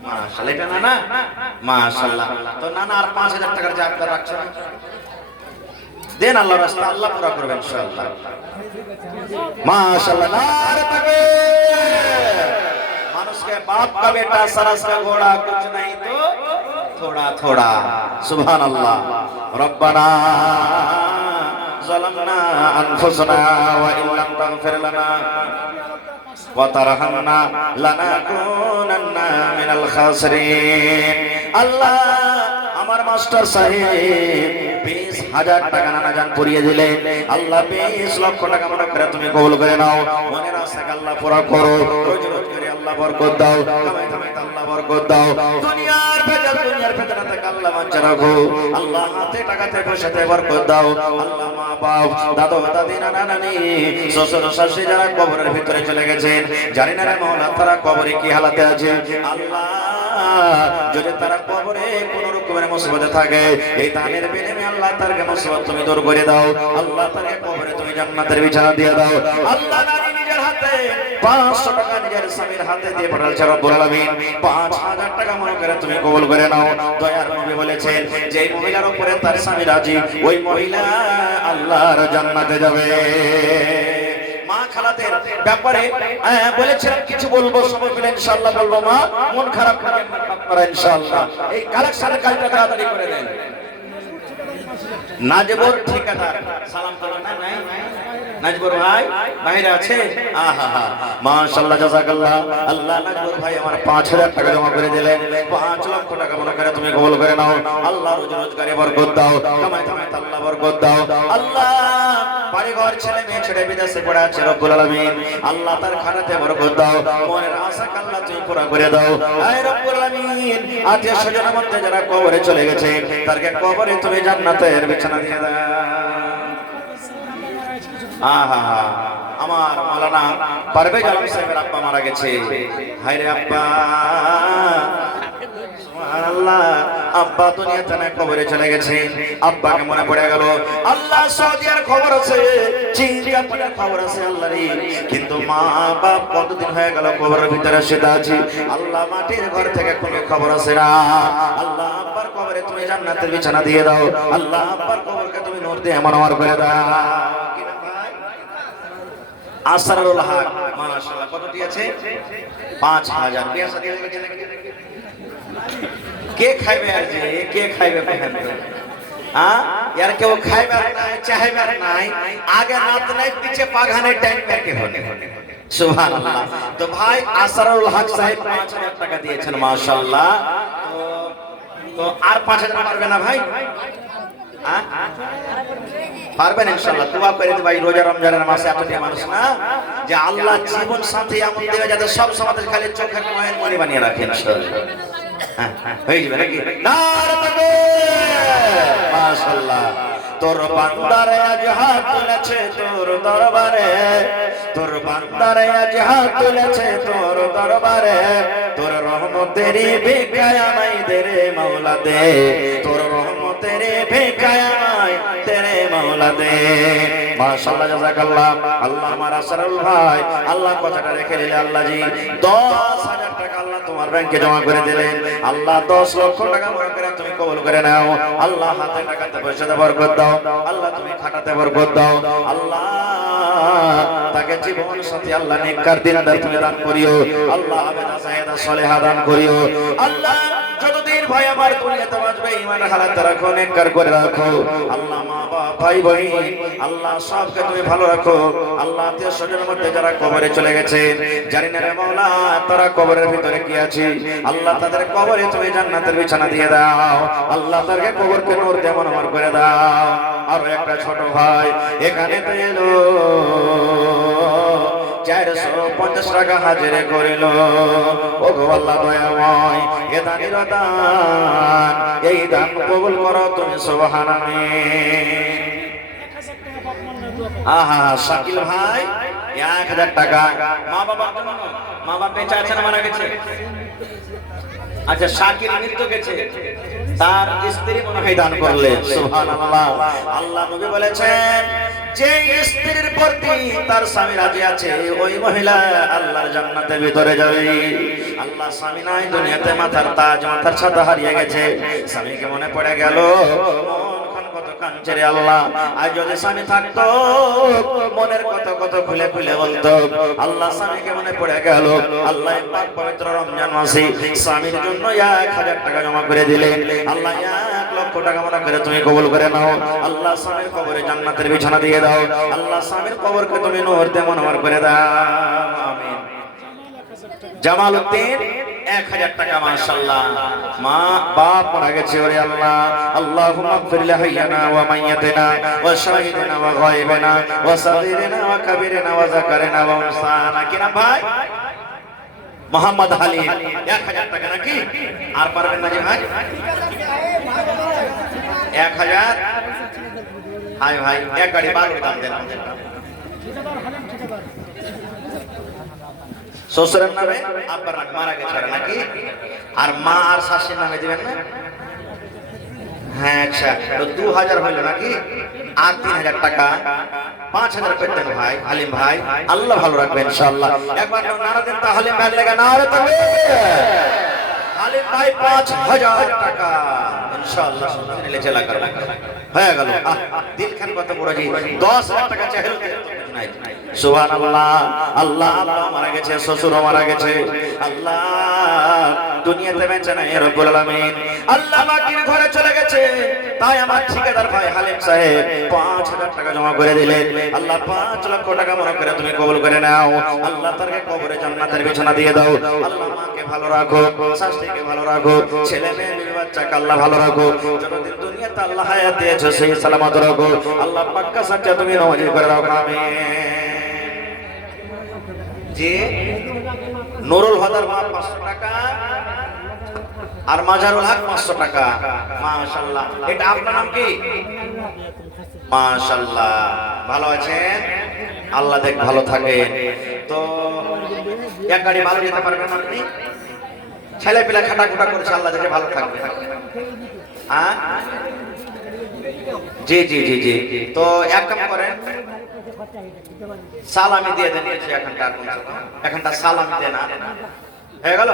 মাশাআল্লাহ। এটা নানা? মাশাআল্লাহ। তো নানা আর 5000 টাকার যা আপনারা রাখছেন দেন, আল্লাহর রাস্তায় আল্লাহ পুরো করবেন ইনশাআল্লাহ। মাশাআল্লাহ। নারে তাকবীর। মানুষ के बाप का बेटा सरस का घोड़ा कुछ नहीं तो थोड़ा थोड़ा। सुभान अल्लाह। रब्बना ज़लमना अनफुसना व इन लम तगफिर लना व तरहमना लनकुनन्ना मिनल खासिरिन। अल्लाह আমার মাস্টার সাহেব 20000 টাকা নানা জান পরিয়ে দিলে। আল্লাহ 20 লক্ষ টাকা মনে করে তুমি কবুল করে নাও, মনের আশাকে আল্লাহ পুরা করো, রোজ রোজ করে আল্লাহ বরকত দাও, কামাই কামাইতে আল্লাহ বরকত দাও, দুনিয়ার ফেতনা থেকে আল্লাহ বাঁচিয়ে রাখো। আল্লাহ হাতে টাকাতে পয়সাতে বরকত দাও। আল্লাহ মা বাপ দাদু দাদি নানা নানি শ্বশুর শাশুড়ি যারা কবরের ভিতরে চলে গেছেন, জানি না রে মাওলা তারা কবরে কি হালাতে আছে। আল্লাহ যদি তারা কবরে কোন রকমের মুসিবতে থাকে, এই দানের বিনিময়ে আল্লাহ তারকে মুসিবত তুমি দূর করে দাও। আল্লাহ তারকে কবরে তুমি জান্নাতের বিছানা দিয়ে দাও। আল্লাহ নারী নিজের হাতে 500 টাকা নিজের স্বামীর হাতে দিয়ে পাঠালছে রব্বুল আলামিন। 5000 টাকা মনে করে তুমি কবুল করে নাও। দয়ার নবী বলেছেন যে মহিলার উপরে তার স্বামী রাজি, ওই মহিলা আল্লাহর জান্নাতে যাবে। মা খালাদের ব্যাপারে বলেছিলাম কিছু বলবো, সময় পেলে ইনশাআল্লাহ বলবো। মা মন খারাপ করেন না আপনারা ইনশাআল্লাহ। এই কালেকশনের কাজটা তাড়াতাড়ি করে দেন। নাজবুর ঠিকাদার সালাম করবেন না? নাই নাজবুর ভাই বাইরে আছে? আহা মাশাআল্লাহ জাযাকাল্লাহ। আল্লাহ নাজবুর ভাই আমার 5000 টাকা জমা করে দিলেন। 5 লক্ষ টাকা মনে করে তুমি কবুল করে নাও। আল্লাহ রোজ রোজগারে বরকত দাও, কামাই কামাইতে আল্লাহ বরকত দাও। আল্লাহ বাড়ি ঘর ছেলে মেয়ে ছেড়ে বিদেশে পড়ে আছে রব্বুল আলামিন, আল্লাহ তার খানাতে বরকত দাও, মনের আশাকে আল্লাহ তুমি পুরা করে দাও। আয় রব্বুল আলামিন আত্মীয় স্বজনের মধ্যে যারা কবরে চলে গেছে তারকে কবরে তুমি জান্নাতের বিছানা দিয়ে দাও। আহা আমার মাওলানা পারভেজ আলম সাহেবের আব্বা মারা গেছে। হায়রে আব্বা, সুবহানাল্লাহ। আব্বা দুনিয়াতে না কবরে চলে গেছে। আব্বাকে মনে পড়ে গেল। আল্লাহ সৌদিয়ার খবর আছে, চীনের খবর আছে আল্লাহ রে, কিন্তু মা বাপ কতদিন হয়ে গেল কবরের ভিতরে শুয়ে আছে। আল্লাহ মাটির ঘর থেকে কোনো খবর আছে না। আল্লাহ আব্বার কবরে তুমি জান্নাতের বিছানা দিয়ে দাও। আল্লাহ আব্বার কবরকে তুমি নূর দিয়ে মনোয়ার করে দাও। আসরারুল হক মাশাআল্লাহ কতটি আছে? 5000। বিয়া শাদী হয়ে গেছে নাকি? কে খাইবে আর যে কে খাইবে কহেন তো? হ্যাঁ यार কেউ খাইবে নাই চাইবে নাই, আগে নাত নাই পিছে পাগানে টাইম কে হনে। সুবহানাল্লাহ। তো ভাই আসরারুল হক সাহেব 5000 টাকা দিয়েছেন মাশাআল্লাহ। তো আর 5000 পারবে না ভাই? পারবেন ইনশাআল্লাহ। দোয়া করে দিই ভাই, রোজা রমজানের মাসে এতটি মানুষ না যে আল্লাহ জীবন সাথী এমন দেবে যাতে সব সমাজের খালি চোখের নয়ন মনি বানিয়ে রাখেন ইনশাআল্লাহ। হয়ে যাবে নাকি? নারে তাকবীর, মাশাআল্লাহ। তোর বান্দারে আজ হাত তুলেছে তোর দরবারে, তোর বান্দারে আজ হাত তুলেছে তোর দরবারে, তোর রহমতেরই ভিক্ষায় আমায় দে রে মাওলা দে, তোর রহমতেরই ভিক্ষায় আমায় দে রে মাওলা দে। মাশাআল্লাহ, জাযাকাল্লাহ। আল্লাহ আমার আসরুল ভাই আল্লাহ কথাটা রেখে দিলে আল্লাহ জি 10,000 টাকা আল্লাহ তোমার ব্যাংকে জমা করে দিলেন। আল্লাহ 10 লক্ষ টাকা মনে করে তুমি কবুল করে নাও। আল্লাহ হাতে টাকাতে পয়সাতে বরকত দাও। আল্লাহ তুমি খাটাতে বরকত দাও। আল্লাহ তাকে জীবন সাথী আল্লাহ নেককার দিনদার তুমি দান করিও। আল্লাহ আবেদা সাহেদা সলেহা দান করিও। আল্লাহ যতদিন ভাই আমার দুনিয়াতে বাঁচবে ঈমান হালাতে রাখো, নেককার করে রাখো। আল্লাহ মা বাবা ভাই বোন আল্লাহ সবকে তুমি ভালো রাখো। আল্লাহ আত্মীয় স্বজনের মধ্যে যারা কবরে চলে গেছে জানি না রে মাওলা তারা কবরের ভিতরে কি আছে, আল্লাহ তাদের কবরে তুমি জান্নাতের বিছানা দিয়ে দাও। আল্লাহ তাদেরকে কবরকে নূর দিয়ে মনোহর করে দাও। আর একটা ছোট ভাই এখানে তো এলো 450 টাকা হাজিরে করিল। ও গো আল্লাহ দয়াময়, এ দানের দান, এই দান কবুল করো তুমি সুবহানাল্লাহ। আহা শাকিল ভাই 1000 টাকা। মা বাবা বেঁচে আছে না মারা গেছে? আচ্ছা, শাকিল মৃত্যু গেছে, তার স্ত্রী মনে হয় দান করলেন। সুবহানাল্লাহ। আল্লাহ নবী বলেছেন যে স্ত্রীর প্রতি তার স্বামী রাজি আছে ওই মহিলা আল্লাহর জান্নাতের ভিতরে যাবে। আল্লাহ স্বামী নাই দুনিয়াতে, মাথার তাজ মাথার ছাতা হারিয়ে গেছে, স্বামীকে মনে পড়ে গেল। আল্লাহ আজ যদি স্বামী থাকতো মনের কত খুলে খুলে বলতো। আল্লাহ স্বামীকে মনে পড়ে গেল। আল্লাহ পাক পবিত্র রমজান মাসে স্বামীর জন্য 1000 টাকা জমা করে দিলেন। আল্লাহ 1 লক্ষ টাকা মনে করে তুমি কবুল করে নাও। আল্লাহ স্বামীর কবরে জান্নাতের বিছানা দিয়ে দাও। আল্লাহ স্বামীর কবরকে তুমি নূর দিয়ে মনোহর করে দাও। আমিন। জামালউদ্দিন 1000 টাকা। মাশাআল্লাহ। মা বাপ মারা গেছে ওরে আল্লাহ। আল্লাহুম্মা গফির লিহাইয়ানা ওয়া মাইয়াতিনা ওয়া শাহিদিনা ওয়া গায়বিনা ওয়া সাগীরিনা ওয়া কাবীরিনা ওয়া যাকারিনা ওয়া উনসানা। কি নাম ভাই? মোহাম্মদ হালিম। 1000 টাকা নাকি? আর পারবেন না যে ভাই? 1000। হাই ভাই এক গাড়ি বালুর দাম দেন। শ্বশুরের নামে আব্বার নামে মারা গেছে নাকি? আর মা আর শাশুড়ির নামে দিবেন না? হ্যাঁ আচ্ছা, তো 2000 হইল নাকি? আর 3000 টাকা 5000 পেতেন ভাই হালিম ভাই। আল্লাহ ভালো রাখবেন ইনশাআল্লাহ। একবার নারা দেন তা হালিম ভাই লাগা নারে তবে হালিম ভাই 5000 টাকা ইনশাআল্লাহ নিলে চলা করবে। হয়ে গেল। দিল খান কত বড় জি 10000 টাকা চাইল নাই। সুবহানাল্লাহ। আল্লাহ আল্লাহ মারা গেছে, শ্বশুর মারা গেছে। আল্লাহ দুনিয়াতে বেঁচে নাই রব্বুল আলামিন। আল্লাহ বাকির ঘরে চলে গেছে, তাই আমার ঠিকাদার ভাই হালিম সাহেব 5000 টাকা জমা করে দিলেন। আল্লাহ 5 লক্ষ টাকা মনে করে তুমি কবুল করে নাও। আল্লাহ তারকে কবরে জান্নাতের বিছানা দিয়ে দাও। আল্লাহ মাকে ভালো রাখো, শাশুড়িকে ভালো রাখো, ছেলে মেয়ে বিবি বাচ্চাকে আল্লাহ ভালো রাখো। যতদিন দুনিয়াতে আল্লাহ হায়াত দিয়েছে সেই সালামত রাখো। আল্লাহ পাক্কা সাচ্চা তুমি নওয়াজি করে রাখো। আমিন। যে নুরুল হদার মা 500 টাকা আর মাজারুল হক 500 টাকা। মাশাআল্লাহ। এটা আপনার নাম কি? মাশাআল্লাহ। ভালো আছেন? আল্লাহ দেখ ভালো থাকেন। তো এক গাড়ি ভালো যেতে পারবেন আপনি? ছেলে পিলা খাটাখুটা করছে, আল্লাহ দেখে ভালো থাকবে। হ্যাঁ জি জি জি জি। তো এক কাম করেন, সালামি দিয়ে দেন। এখানটা সালামি দেন। হয়ে গেল।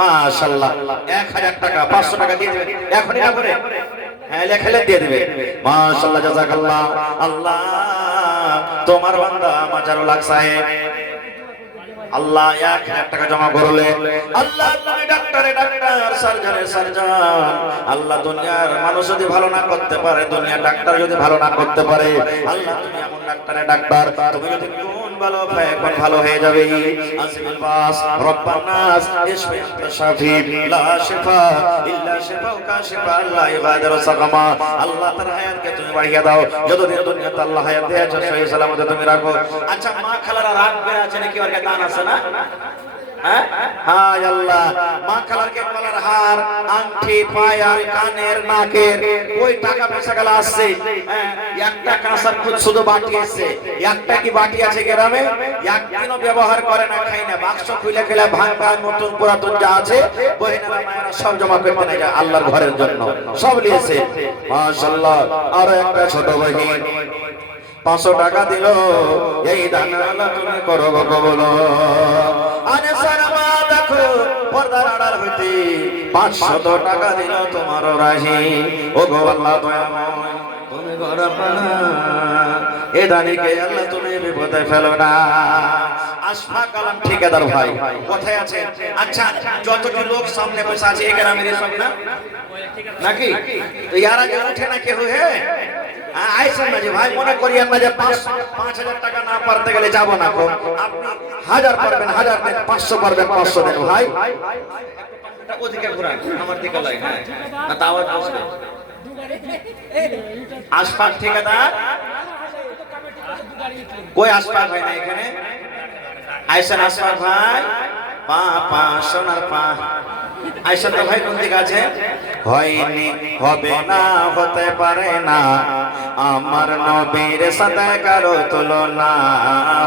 মাশাআল্লাহ। 1000 টাকা 500 টাকা দিয়ে দেবেন এখনই না করে? হ্যাঁ লেখলে দিয়ে দিবে। মাশাআল্লাহ, জাযাকাল্লাহ। আল্লাহ তোমার বান্দা মাজারুল হক সাহেব আল্লাহ 1000 টাকা জমা করলেন। আল্লাহ তুমি ডাক্তারে ডাক্তার, সার্জনে সার্জন। আল্লাহ দুনিয়ার মানুষ যদি ভালো না করতে পারে, দুনিয়ার ডাক্তার যদি ভালো না করতে পারে, আল্লাহ তুমি এমন ডাক্তারে ডাক্তার। তুমি যদি ভালো এখন ভালো হয়ে যাবে আসিবিল বাস রব্বানাস ইশফি আনতা শাফি লা শিফা ইল্লা শিফাউকা শিফা লা ইগাদিরু সাকামা আল্লাহ তার হায়াতকে তুমি বাড়িয়ে দাও যতদিন দুনিয়াতে আল্লাহ হায়াত দিয়েছে সহি সালামতে তুমি রাখো আচ্ছা মা খালারা রাখবে আছে নাকি ওর দান আছে না হ্যাঁ হ্যাঁ আল্লাহ মা খালারকে গলার হার আংটি পায়ার কানের নাকের ওই টাকা পয়সা গুলো আসছে একটা কাঁসার খুদ শুধু বাটি আছে একটা কি বাটি আছে গ্রামে একদিনও ব্যবহার করে না খাই না বাক্স খুলে খেলে ভাঙা নতুন পুরাতন যা আছে বহিনারা মায়েরা সব জমা করতে না যায় আল্লাহর ঘরের জন্য সব নিয়েছে মাশাআল্লাহ আর একটা ছোট বহিন 500 টাকা দিল এই দান আল্লাহ তুমি করো গো বলো আনেসারা মা দেখো পর্দার আড়াল হইতে 500 টাকা দিল তোমার রাহি ও গো আল্লাহ দয়াময় তুমি গড়া পানা এ দানিকে আল্লাহ তুমি বিপদে ফেলো না আশফাক আলম ঠিকাদার ভাই কোথায় আছেন আচ্ছা যতটি লোক সামনে বসে আছে এই গ্রামের সব না নাকি তো ইয়ারা যে উঠে না কেউ হে আইসেন না যে ভাই মনে করিয়েন না যে 5,000 টাকা না পারতে গেলে যাব না গো আপনি 1000 পারবেন 1000 দেন 500 পারবেন 500 দেন ভাই এটা ওদিকে ঘুরান আমার দিকে লাই হ্যাঁ না তাও আসবে আশফাক ঠিকাদার কই আশফাক ভাই না এখানে আইসেন আশফাক ভাই পা সোনার পা আইসেন তো ভাই কোন দিকে আছে হয়নি হবে না হতে পারে না আমার নবীর সাথে কারো তুলনা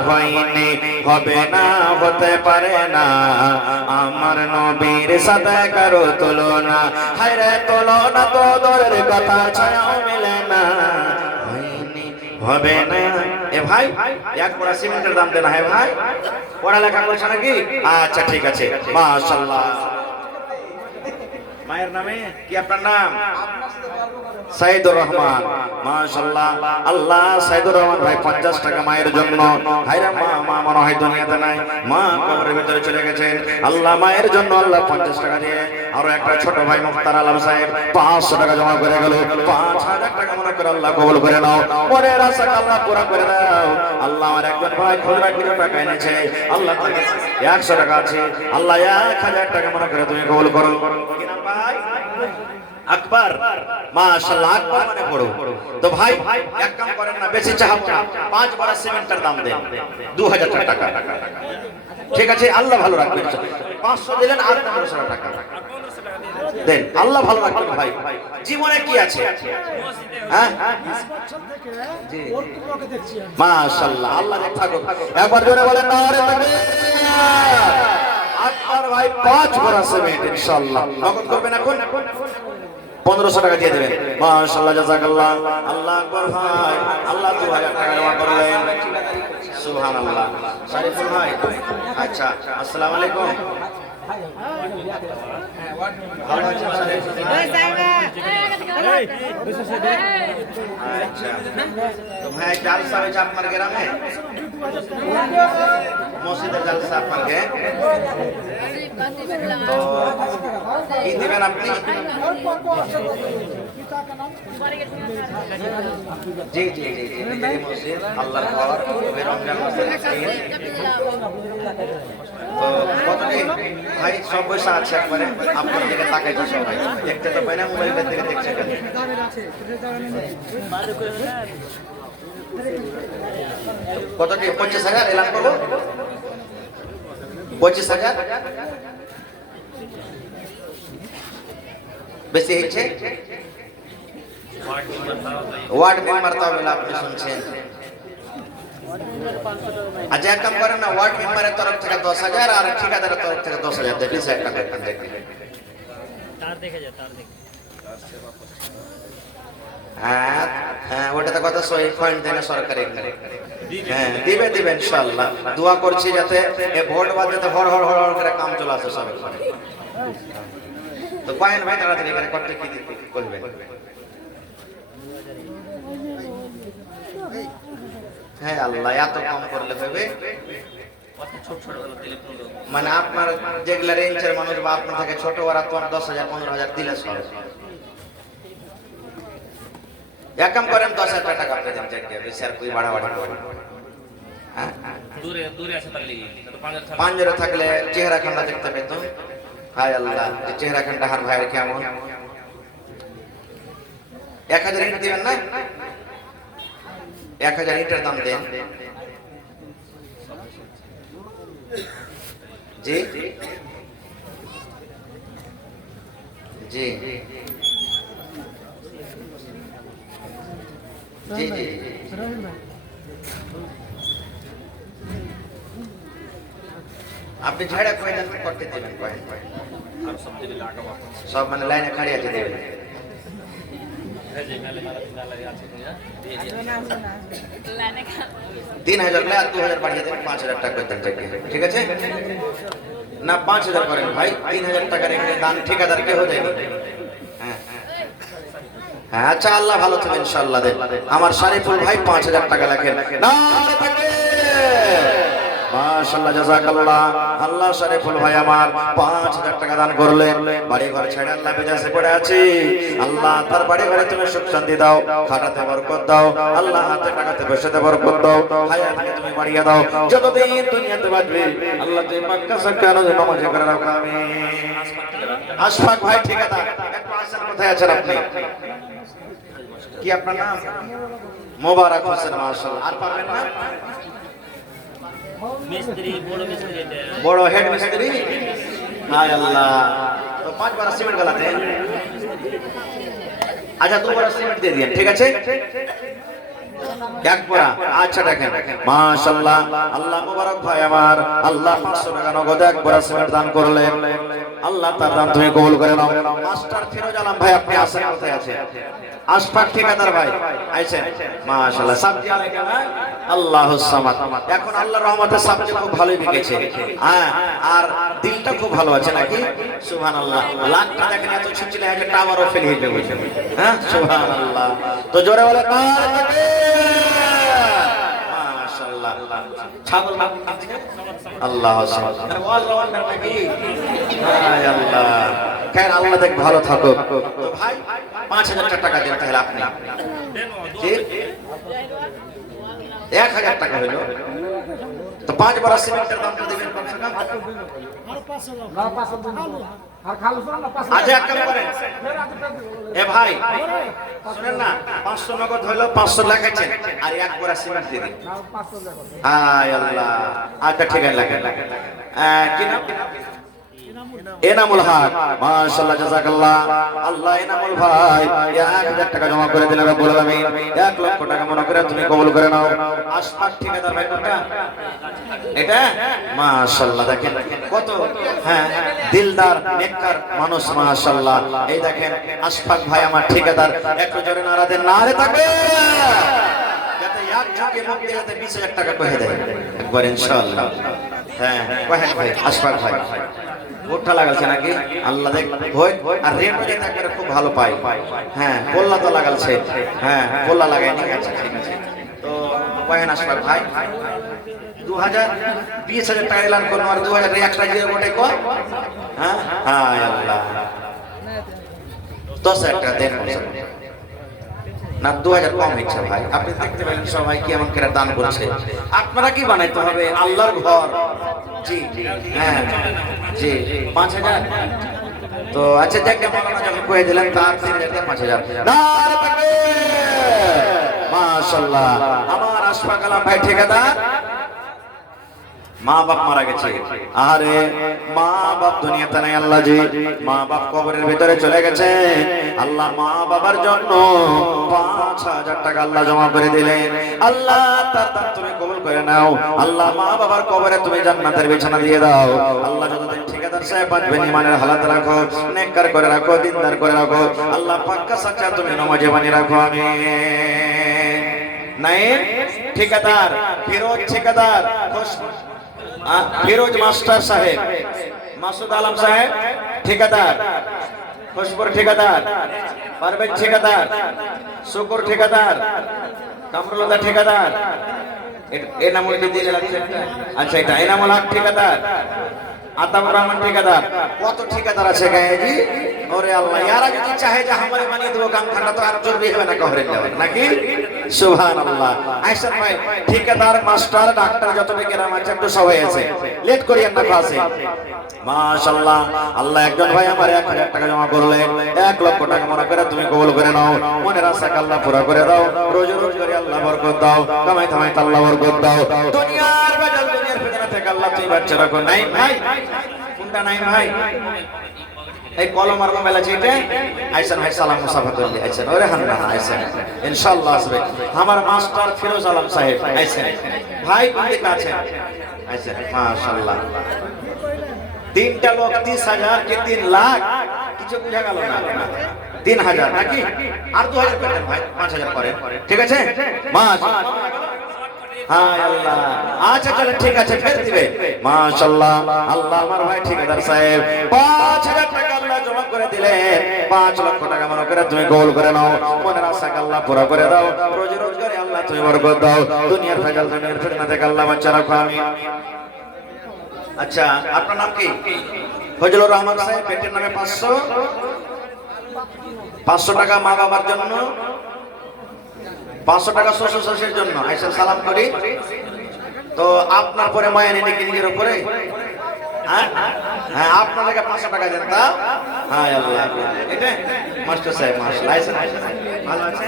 হয়নি হবে না হতে পারে না আমার নবীর সাথে কারো তুলনা হায়রে তুলনা তো দূরের কথা ছায়াও মেলে না হয়নি হবে না এ ভাই এক বড় সিমেন্টের দাম দেনা হয় ভাই পড়ালেখা করছ নাকি আচ্ছা ঠিক আছে মাশাআল্লাহ মায়ের নামে কি আপনার নাম সাইদুর রহমান মাশাআল্লাহ আল্লাহ সাইদুর রহমান ভাই 50 টাকা মায়ের জন্য হায়রে মা মনে হয় দুনিয়াতে নাই মা কবরের ভিতরে চলে গেছেন আল্লাহ মায়ের জন্য আল্লাহ 50 টাকা দিয়ে আর একটা ছোট ভাই মুখতার আলম সাহেব 500 টাকা জমা করে গেল 5000 টাকা মনে করে আল্লাহ কবুল করে নাও মনের আশা আল্লাহ পুরা করে দাও আল্লাহ আমার একজন ভাই খুচরা কিলো টাকা এনেছে আল্লাহ তাকে 100 টাকা আছে আল্লাহ 1000 টাকা মনে করে তুমি কবুল করো কি নাম ভাই আকবর মাশাআল্লাহ আকবর মানে পড়ো তো ভাই এক কাম করেন না বেশি চাহাব না 5 বড় সিমেন্টের দাম দেন 2000 টাকা ঠিক আছে আল্লাহ ভালো রাখবেন 500 দিলেন আর 1500 টাকা দেন আল্লাহ ভালো রাখবেন ভাই জীবনে কি আছে হ্যাঁ জি মাশাআল্লাহ আল্লাহ থাকো একবার জোরে বলেন নারে তাকবীর আকবর ভাই 5 বড় সিমেন্ট ইনশাআল্লাহ নগদ করবেন এখন 1500 টাকা দিয়ে দেবেন মাশাআল্লাহ জাযাকাল্লাহ আল্লাহ আকবার ভাই আল্লাহ 2000 টাকা জমা করলেন সুবহানাল্লাহ শরীফুল ভাই আচ্ছা আসসালামু আলাইকুম ভালো আছেন আচ্ছা তো ভাই জালসা হয়েছে আপনার গ্রামে মসজিদের জালসা আপনার কে তো কি দিবেন আপনি জি জি জি জি মসজিদ আল্লাহর ঘর রমজান মাসের তো কতদিন ভাই সব পয়সা আছে একবারে আপনার দিকে তাকাইছে সবাই দেখতে তো পাই না মোবাইলের দিকে দেখছে কেন কত কি 25,000 এলান করবো 25,000 বেশি হচ্ছে ওয়ার্ড মেম্বার তো আপনি শুনছেন আচ্ছা এক কাম করেন না ওয়ার্ড মেম্বারের তরফ থেকে 10,000 আর ঠিকাদারের তরফ থেকে 10,000 দেখি স্যার একটা দেখেন তার দেখে যা তার দেখে হ্যাঁ ওটা তো কথা সহি পয়েন্ট দেন সরকার এখানে হ্যাঁ দিবে ইনশাআল্লাহ দোয়া করছি যাতে এই ভোট বাদে তো হর হর হর করে কাম চলে আসে সব তো পয়েন্ট ভাই তাড়াতাড়ি এখানে করতে কি দিতে করবেন হ্যাঁ আল্লাহ এত কম করলে হবে মানে আপনার যেগুলা রেঞ্জের মানুষ বা আপনার থেকে ছোট ওরা তো 10,000 15,000 দিলে সব এক কাম করেন 10,000 টাকা আপনি দেন চেক দিয়ে বেশি আর কই বাড়াবাড়ি দূরে দূরে আছে তাহলে পাঞ্জরে থাকলে চেহারা খান্ডা দেখতে পেত। হায় আল্লাহ, চেহারা খান্ডা হার ভাইয়ের কেমন। 1000 ইট দিবেন না? 1000 ইটের দাম দেন। জি জি জি জি আপনি ঝাড়া কয়জন করতে দেবেন? সব মানে লাইনে খাড়ি আছে দেবেন। 3000 লে আর 2000 বাড়িয়ে দেবেন, 5000 টাকা করে দেন। ঠিক আছে না? 5000 করেন ভাই, 3000 টাকা রেখে দান ঠিকাদার কে হয়ে যায়নি। হ্যাঁ আচ্ছা, আল্লাহ ভালো থাকবেন ইনশাআল্লাহ। দেন আমার শরীফুল ভাই 5000 টাকা লেখেন। নারে তাকবীর, মাশাআল্লাহ, জাযাকাল্লাহ। আল্লাহ শরীফুল ভাই আমার 5000 টাকা দান করলেন। বাড়ি ঘর ছেড়ে আল্লাহ বিদেশে পড়ে আছি। আল্লাহ তার বাড়ি ঘরে তুমি সুখ শান্তি দাও, খাটাতে বরকত দাও। আল্লাহ হাতে টাকাতে পয়সাতে বরকত দাও, হায়াতকে তুমি বাড়িয়ে দাও। যতদিন দুনিয়াতে বাঁচবে আল্লাহ তুমি পাক্কা সাক্কা নামাজে করে রাখো। আমিন। আশফাক ভাই ঠিকাদার, একটু আসেন। কোথায় আছেন আপনি? কি আপনার নাম? মোবারক হোসেন, মাশাআল্লাহ। আর পারবেন না? মিস্ত্রি, বড় মিস্ত্রি, বড় হেড মিস্ত্রি। হায় আল্লাহ, তো 5 বার সিমেন্ট গালাতে। আচ্ছা 2 বার সিমেন্ট দিয়ে দিন, ঠিক আছে? 1 বার। আচ্ছা দেখেন, মাশাআল্লাহ, আল্লাহ মোবারক ভাই আমার, আল্লাহ 500 টাকা নগদ 1 বার সিমেন্ট দান করলেন। আল্লাহ তার দান তুমি কবুল করে নাও। মাস্টার ফিরোজ আলম ভাই আপনি আছেন? কোথায় আছেন? আশফাক ঠিকাদার ভাই আইছেন, মাশাআল্লাহ। সবজি আলাইকা ভাই, আল্লাহুস সামাদ। এখন আল্লাহর রহমতে সবজি খুব ভালোই বিকেছে। হ্যাঁ, আর দিলটা খুব ভালো আছে নাকি? সুবহানাল্লাহ। লাখটা দেখেন এত ছুটছিলে একটা টাওয়ারও ফেলে দিতে বসে। হ্যাঁ সুবহানাল্লাহ। তো জোরে বলে নারে তাকবীর, মাশাআল্লাহ। ছাগল আল্লাহুস সামাদ। ওয়াজ রওয়ান নাকি? হায় আল্লাহ, কেন আল্লাহ দেখ ভালো থাকো। তো ভাই 5000 টাকা দেন তাহলে আপনি। জি 1000 টাকা হলো, তো 5 বার সিমেন্টের দাম দিবেন কমসে কম। আজ এক কাম করেন, এ ভাই শুনেন না, 500 নগদ হলো, 500 লেখাচ্ছেন, আর 1 বার সিমেন্ট দিয়ে দিন। হায় আল্লাহ। আচ্ছা ঠিক আছে, লেখেন। কি নাম? এনামুল হক, মাশাআল্লাহ, জাযাকাল্লাহ। আল্লাহ এনামুল ভাই 1000 টাকা জমা করে দিলেন রব্বুল আলামিন। 1 লক্ষ টাকা মনে করে তুমি কবুল করে নাও। আশফাক ঠিকাদার ভাই কোনটা? এটা মাশাআল্লাহ। দেখেন কত হ্যাঁ দিলদার নেককার মানুষ, মাশাআল্লাহ। এই দেখেন আশফাক ভাই আমার ঠিকাদার। একটু জোরে নারা দেন, নারে তাকবীর। যাতে এক ঝুঁকে মুখ দিতে 20000 টাকা কহে দেয় একবার ইনশাআল্লাহ। হ্যাঁ কহেন ভাই আশফাক ভাই। ভোটটা লাগালছে নাকি? আল্লাহ দেখ ভয়। আর রেটও যেটা করে খুব ভালো পাই। হ্যাঁ পোল্লা তো লাগালছে। হ্যাঁ পোল্লা লাগায়নি। আচ্ছা ঠিক আছে। তো কহেন আশফাক ভাই 2000 20,000 টাকা এলান করুন, আর 2000 একটা জিরো কোটে কো। হ্যাঁ হায় আল্লাহ, 10,000 টাকা দেন না। 2000 কম হচ্ছে ভাই। আপনি দেখতে পেলেন সবাই কেমন করে দান করছে। আপনারা কি বানাইতে হবে? আল্লাহর ঘর। জি হ্যাঁ জি 5000। তো আচ্ছা দেখে মাওলানা যখন কয়ে দিলেন তার 3000 5000। নারে তাকবীর, মাশাআল্লাহ। আমার আশফাক আলম ভাই ঠিকাদার, মা বাপ মারা গেছে। আরে মা বাপ দুনিয়াতে নাই আল্লাহ জি, মা বাপ কবরের ভিতরে চলে গেছে। আল্লাহ মা বাবার জন্য 5000 টাকা আল্লাহ জমা করে দিলেন। আল্লাহ তার দান তুমি কবুল করে নাও। আল্লাহ মা বাবার কবরে তুমি জান্নাতের বিছানা দিয়ে দাও। আল্লাহ যতদিন ঠিকাদার সাহেব বাঁচবেন ইমানের হালাত রাখো, নেককার করে রাখো, দিনদার করে রাখো। আল্লাহ পাক্কা সাচ্চা তুমি নামাজে বানিয়ে রাখো। আমিন। নাইন ঠিকাদার, ফিরোজ ঠিকাদার, ফিরোজ মাস্টার সাহেব, মাসুদ আলম সাহেব ঠিকাদার, খুশবুর ঠিকাদার, পারভেজ ঠিকাদার, শুকুর ঠিকাদার, কামরুল্লাহ ঠিকাদার। এনামুল কি দিয়ে লাগছে? আচ্ছা এটা এনামুল হক ঠিকাদার, আতাউর রহমান ঠিকাদার। কত ঠিকাদার আছে গায়ে জি? ওরে আল্লাহ ইয়ারা যদি চাহে যে আমারে বানিয়ে দেবো গান খান্ডা তো আর জরুরি হবে না কবরে যাবে নাকি সুবহানাল্লাহ আইসা ভাই ঠিকাদার মাস্টার ডাক্তার যত কেরাম আছে একটু সবাই আছে লেট করিয়েন না ক্লাসে মাশাআল্লাহ আল্লাহ একজন ভাই আমার 1000 টাকা জমা করলে 1 লক্ষ টাকা মনে করে তুমি কবুল করে নাও মনের আশা আল্লাহ পুরো করে দাও রোজ রোজ করে আল্লাহ বরকত দাও কামাই থামাই আল্লাহ বরকত দাও দুনিয়ার বাজার দুনিয়ার ফিতনা থেকে আল্লাহ তুমি বাচ্চা রাখো নাই ভাই কোনটা নাই ভাই এই কলম আর মোবাইল আছে এটা আইসেন ভাই সালাম মুসাফা করলি আইসেন ওরে হান্না আইসেন ইনশাআল্লাহ আসবে আমার মাস্টার ফিরোজ আলম সাহেব আইসেন ভাই কোন দিকে আছেন আইসেন মাশাআল্লাহ তিনটা লোক 30,000 কে 3 লাখ কিছু বুঝা গেল না 3,000 নাকি আর 2,000 করেন ভাই 5,000 করেন ঠিক আছে মাশাআল্লাহ হায় আল্লাহ আচ্ছা চলো ঠিক আছে ফের দিবে মাশাআল্লাহ আল্লাহ আমার ভাই ঠিকাদার সাহেব 5,000 টাকা আল্লাহ জমা করে দিলেন 5 লক্ষ টাকা মনে করে তুমি কবুল করে নাও মনের আশা আল্লাহ পুরো করে দাও রোজ রোজ করে আল্লাহ তুমি বরকত দাও দুনিয়ার ফাজাল দুনিয়ার ফিতনা থেকে আল্লাহ বাঁচা রাখো আমিন আচ্ছা আপনার নাম কি ফজলুর রহমান সাহেব পেটের নামে 500 টাকা মা বাবার জন্য 500 টাকা শ্বশুর শাশুড়ির জন্য আইসা সালাম করি তো আপনার পরে মায়া নিয়ে কি নিজের উপরে হ্যাঁ হ্যাঁ আপনার লাগে 500 টাকা দেন তা হ্যাঁ আল্লাহ এটা মাস্টার সাহেব মাশাআল্লাহ আইসা ভালো আছে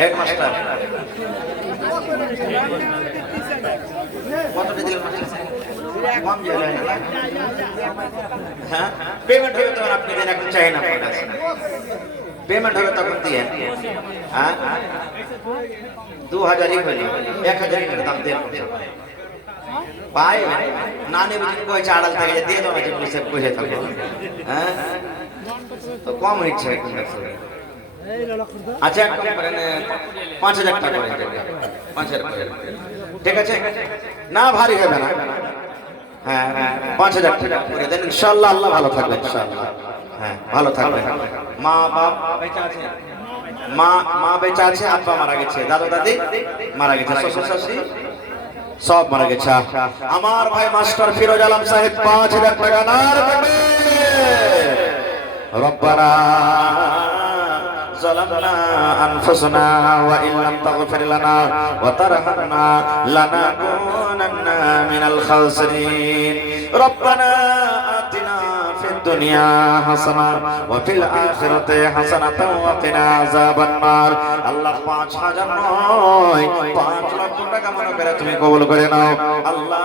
হেড মাস্টার কত দিলেন মাস্টার সাহেব কম দিলেন হ্যাঁ পেমেন্ট হবে তো আপনি দেন এখন চাই না আপনার কাছে পেমেন্ট হবে তখন দিয়ে হ্যাঁ 2000 ই হলো 1000 এর দাম দেন ভাই নানে বুঝি কইছে আড়াল থেকে দিয়ে দাও না যে পুলিশে কইছে থাকো হ্যাঁ তো কম হচ্ছে এখন আচ্ছা কম করেন 5000 টাকা করে 5000 করে ঠিক আছে না ভারী হবে না হ্যাঁ 5000 টাকা করে দেন ইনশাআল্লাহ আল্লাহ ভালো থাকবে ইনশাআল্লাহ হ্যাঁ ভালো থাকবে মা বাপ বেঁচে আছে মা বেঁচে আছে আব্বা মারা গেছে দাদা দাদি মারা গেছে শ্বশুর শাশুড়ি সব মারা গেছে আমার ভাই মাস্টার ফিরোজ আলম সাহেব 5000 টাকা নার করবে রব্বানা ظلمنا أنفسنا وإن لم تغفر لنا وترحمنا لنكونن من الخاسرين ربنا آتنا في الدنيا حسنة وفي الآخرة حسنة وقنا عذاب النار الله 5000 নয় 5 লক্ষ টাকা মনে করে তুমি কবুল করে নাও আল্লাহ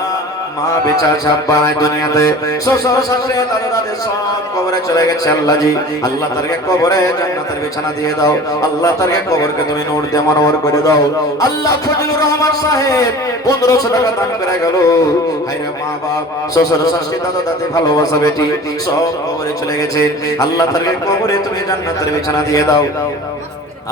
মা বেচা ছাব্বা নাই দুনিয়াতে শ্বশুর শাশুড়ি দাদা দাদি সব কবরে চলে গেছে আল্লাহ জি আল্লাহ তারকে কবরে জান্নাতের বিছানা দিয়ে দাও আল্লাহ তারকে কবরকে তুমি নূর দিয়ে মনোহর করে দাও আল্লাহ ফজলুর রহমান সাহেব 1500 টাকা দান করে গেল হায়রে মা বাপ শ্বশুর শাশুড়ি দাদা দাদি ভালোবাসা বেটি সব কবরে চলে গেছে আল্লাহ তারকে কবরে তুমি জান্নাতের বিছানা দিয়ে দাও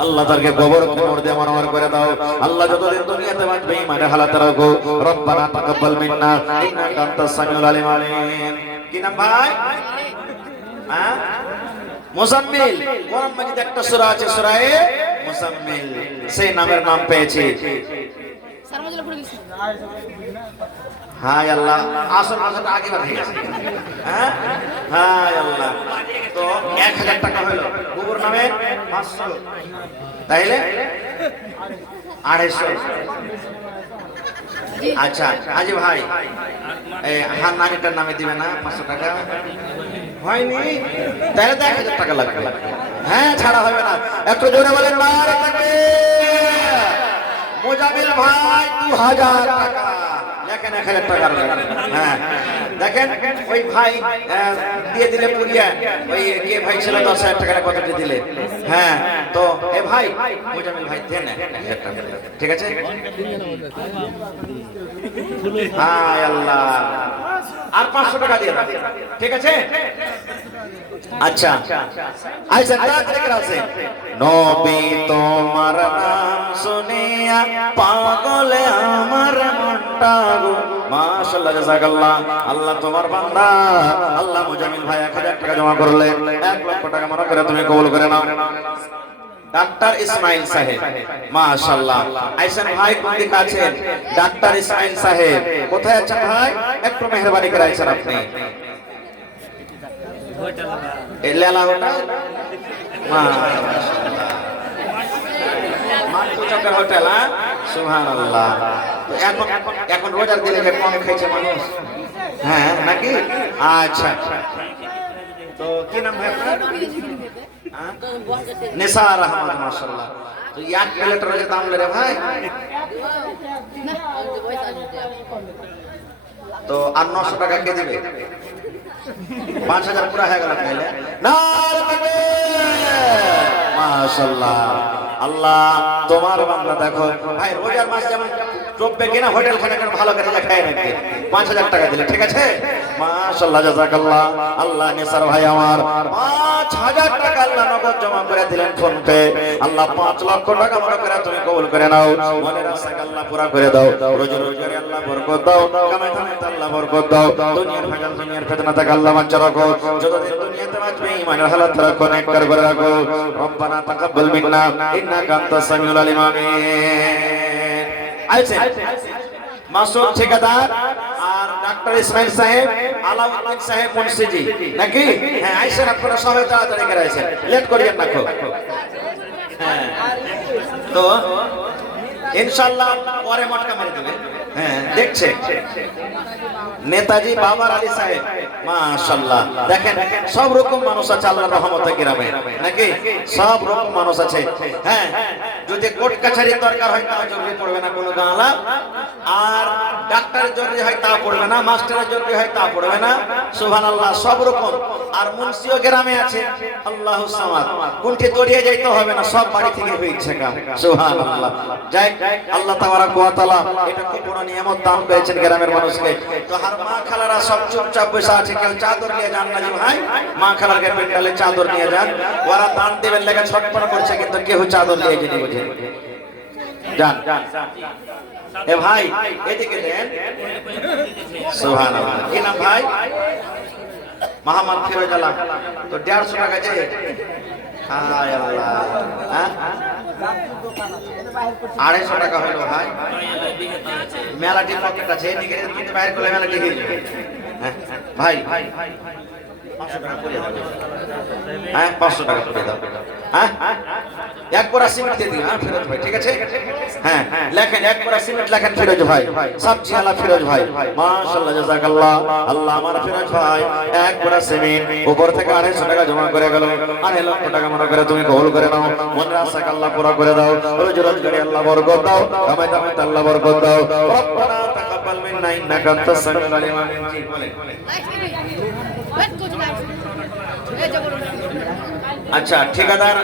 আল্লাহ তারকে কবর নূর দিয়ে মনোহর করে দাও আল্লাহ যতদিন দুনিয়াতে বাঁচবে ঈমানের হালাতে রাখো রব্বানা তাকাব্বাল মিন্না ইন্নাকা আনতাস সামিউল আলিম আমিন কি নাম ভাই হ্যাঁ মুজাম্মিল কোরআন মাজিদ একটা সূরা আছে সূরা এ মুজাম্মিল সেই নামের নাম পেয়েছে হায় আল্লাহ আসল আসল আগে বাড়ে গেছে হ্যাঁ হায় আল্লাহ তো 1000 টাকা হলো বুবুর নামে 500 তাইলে 250 আচ্ছা আজি ভাই এই হান নানিটার নামে দিবে না 500 টাকা হয়নি তাহলে তো 1000 টাকা লাগবে হ্যাঁ ছাড়া হবে না একটু জোরে বলেন নারে তাকবীর মুজামিল ভাই 2000 টাকা দেখেন 1000 টাকা হ্যাঁ দেখেন ওই ভাই দিয়ে দিলে পুরিয়া ওই কে ভাই ছিল 10000 টাকা কত দিলে হ্যাঁ তো এ ভাই মুজামিল ভাই দেন 1000 টাকা ঠিক আছে হায় আল্লাহ আর 500 টাকা দিয়ে ঠিক আছে আচ্ছা আচ্ছা তাড়াতাড়ি আছে নবী তোমার নাম শুনিয়া পাগলে আমার মনটা গো মাশাআল্লাহ জাযাকাল্লাহ আল্লাহ তোমার বান্দা আল্লাহ মুজামিল ভাই 1000 টাকা জমা করলেন 1 লক্ষ টাকা মনে করে তুমি কবুল করে নাও ডাক্তার ইসমাইল সাহেব মাশাআল্লাহ আইসেন ভাই কোন দিকে আছেন ডাক্তার ইসমাইল সাহেব কোথায় আছেন ভাই একটু মেহেরবানি করে আইসেন আপনি হোটেল এই লেলা হোটেল মাতু চকের হোটেল। হ্যাঁ, সুবহানাল্লাহ। তো এখন এখন রোজার দিনে যে কম খাইছে মানুষ, হ্যাঁ নাকি? আচ্ছা, তো কি নাম ভাই আপনার? হ্যাঁ? নিসার আহমদ, মাশাআল্লাহ। তো এক প্লেট রোজে দাম লে রে ভাই? তো আর 900 টাকা কে দিবে? 5000 পুরা হয়ে গেল তাইলে। মাশাআল্লাহ। আল্লাহ তোমার বান্দা দেখো ভাই, রোজার মাস যেমন চলবে কিনা হোটেল খানে ভালো করে খায় নাকি 5000 টাকা দিলে, ঠিক আছে? মাশাআল্লাহ, জাযাকাল্লাহ। আল্লাহ নিসার ভাই আমার 5000 টাকা আল্লাহ নগদ জমা করে দিলেন ফোন পে। আল্লাহ 5 লক্ষ টাকা মনে করে তুমি কবুল করে নাও। মনের আশা আল্লাহ পুরা করে দাও। রোজে রোজগারে আল্লাহ বরকত দাও, কামাই কামাইতে আল্লাহ বরকত দাও। দুনিয়ার ভাগাল দুনিয়ার ফিতনা থেকে আল্লাহ বাঁচা রাখো। যতদিন দুনিয়াতে বাঁচবে ঈমানের হালাত রাখো, নেককার করে রাখো। রব্বানা তাকাব্বাল মিন্না ইন্নাকা আনতাস সামিউল আলিম। আমিন। আইছে মাসুদ ঠিকাদার আর ডাক্তার ইসমাইল সাহেব, আলাউদ্দিন সাহেব মুন্সিজি নাকি? হ্যাঁ, আইসেন আপনারা সবাই তাড়াতাড়ি করে আইসেন, লেট করিয়েন না খুব। হ্যাঁ, তো ইনশাআল্লাহ পরে মটকা মেরে দেবে। হ্যাঁ, দেখছে নেতাজি বাবার আলী সাহেব, মাশাআল্লাহ। দেখেন সব রকম মানুষ আছে আল্লাহর রহমতে গ্রামে নাকি? সব রকম মানুষ আছে। হ্যাঁ, যদি কোর্ট কাছারির দরকার হয় তাও জরুরি পড়বে না কোনো গাঁলা, আর ডাক্তারের জরুরি হয় তা পড়বে না, মাস্টারের জরুরি হয় তা পড়বে না। সুবহানাল্লাহ, সব রকম। আর মুন্সিও গ্রামে আছে, আল্লাহু সামাদ। কোনটি দড়িয়ে যাইতে হবে না, সব বাড়ি থেকে হয়েছে কাম। সুবহানাল্লাহ। যাই আল্লাহ তাবারাক ওয়া তাআলা এটা খুব বড় নিয়ামত দান করেছেন গ্রামের মানুষকে। তো আর মা খালারা সব চুপচাপ বসে আছে, কেউ চাদর নিয়ে যান না ভাই, মা খালার পেন্ডালে চাদর নিয়ে যান। ওরা দান দেবেন লেগে ছটফট করছে, কিন্তু কেউ চাদর নিয়ে যেতে বুঝে যান। এ ভাই এদিকে দেন। সুবহানাল্লাহ। কি নাম ভাই? মোহাম্মদ ফিরোজ আলম। তো 150 টাকা যে, হায় আল্লাহ। হ্যাঁ, 250 টাকা হলো ভাই। মেলাটি পকেট আছে, এদিকে কিন্তু বাইরে করলে মেলাটি হয়ে যাবে। হ্যাঁ ভাই, 500 টাকা করে দাও। হ্যাঁ, 500 টাকা করে দাও। হ্যাঁ, এক বড়া সিমেন্ট দিয়ে দিন। হ্যাঁ ফিরোজ ভাই, ঠিক আছে? হ্যাঁ, লেখেন এক বড়া সিমেন্ট লেখেন ফিরোজ ভাই, সবজি আলা ফিরোজ ভাই। মাশাআল্লাহ, জাযাকাল্লাহ। আল্লাহ আমার ফিরোজ ভাই এক বড়া সিমেন্ট উপর থেকে 250 টাকা জমা করে গেল। 2.5 লক্ষ টাকা মনে করে তুমি কবুল করে নাও। মনের আশা আল্লাহ পুরা করে দাও। রোজ রোজগারে আল্লাহ বরকত দাও, কামাই কামাইতে আল্লাহ বরকত দাও। রব্বানা তাকাব্বাল মিন্না ইন্নাকা আনতাস সামিউল আলিম। আচ্ছা, ঠিকাদার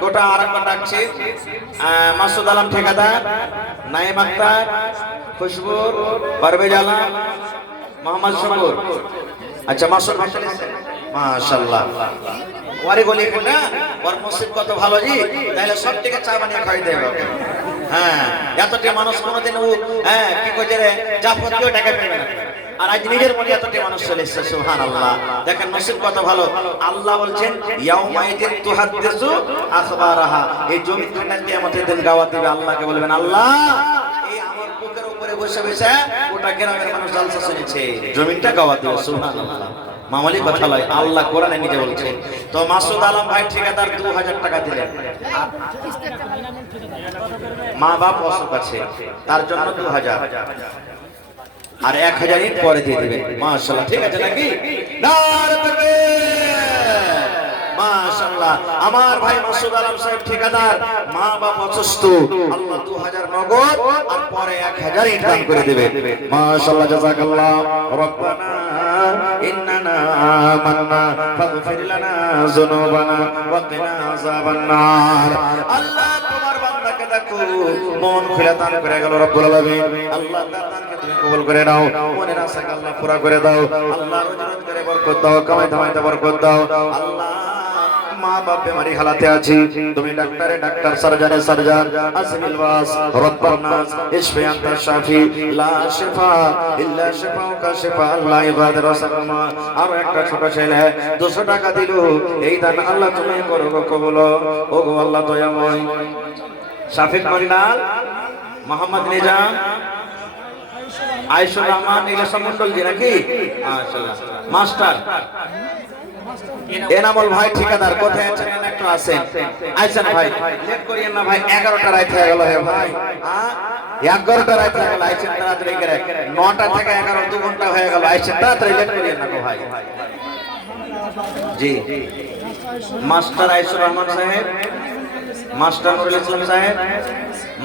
গোটা আরেকবার ডাকছি। মাসুদ আলম ঠিকাদার, নাইম আক্তার, খুশবু, পারভেজ আলম, মোহাম্মদ শকুর। আচ্ছা, মাসুদ ভাই চলে এসেছেন, মাশাআল্লাহ। ওয়ারি বলি না, ওর নসিব কত ভালো জি, তাহলে সব থেকে চা বানিয়ে খাই দেবে। হ্যাঁ, এতটা মানুষ কোনোদিন হ্যাঁ কি কইছে রে, যাবতীয় টাকা পেবে না। আর আজ নিজের মনে এতটা মানুষ চলে এসেছে। সুবহানাল্লাহ। দেখেন নসিব কত ভালো। আল্লাহ বলছেন ইয়াউমাইদিন তুহাদ্দিসু আখবারাহা। এই জমি খান্ডার কিয়ামতের দিন গাওয়া দিবে। আল্লাহকে বলবেন, আল্লাহ এই আমার বুকের উপরে বসে বসে গোটা গ্রামের মানুষ জালসা শুনেছে, জমিটা গাওয়া দিবে। সুবহানাল্লাহ। মামুলি কথা নয়, আল্লাহ কোরআনে নিজে বলছেন। তো মাসুদ আলম ভাই ঠিকাদার 2000 টাকা দিলেন। মা বাপ অসুখ আছে, তার জন্য 2000, আর 1000 পরে দিয়ে দিবেন। মাশাআল্লাহ, ঠিক আছে নাকি? নারে তাকবীর। মাশাআল্লাহ। আমার ভাই মাসুদ আলম সাহেব ঠিকাদার, মা বাপ অসুস্থ, আল্লাহ 2000 নগদ আর পরে 1000 দান করে দিবে। মাশাআল্লাহ, জাযাকাল্লাহ। রব্বানা ইন্নানা আমান্না ফাগফির লানা যুনুবানা ওয়া কিনা আযাবান নার। আল্লাহ তোমার বান্দাকে দেখো, মন খুলে দান করে গেল রব্বুল আলামিন। আল্লাহ তার দানকে তুমি কবুল করে নাও, মনের আশাকে আল্লাহ পুরা করে দাও। আল্লাহ রোজগার করে বরকত দাও, কামাই কামাইতে বরকত দাও। আল্লাহ মা বাপ বেমারি হালাতে আছি, তুমি ডাক্তারে ডাক্তার, সার্জনে সার্জন, আসমিল বাস, রব্বান নাস, ইশফি আনতা শাফি, লা শিফা ইল্লা শিফাউকা শিফা আল্লাহ ইবাদার রাসামা। আর একটা ছোট ছেলে 200 টাকা দিল, এই দান আল্লাহ তুমি করো কবুল। ওগো আল্লাহ দয়াময়। শাফিক মন্ডল, মোহাম্মদ নিজাম, আয়েশুর রহমান, ইলাসা মন্ডল জি নাকি? মাশাআল্লাহ। মাস্টার এনামুল ভাই ঠিকাদার কোথায় আছেন? একটু আসেন, আইছেন ভাই, লেট করিয়েন না ভাই, 11টা রাত হয়ে গেল হে ভাই, 11টা রাত হয়ে গেল, আইছেন তাড়াতাড়ি করে, 9টা থেকে 11 2 ঘন্টা হয়ে গেল, আইছেন তাড়াতাড়ি, লেট করিয়েন না গো ভাই। জি, মাস্টার আইসুর রহমান সাহেব, মাস্টার নুরুল ইসলাম সাহেব,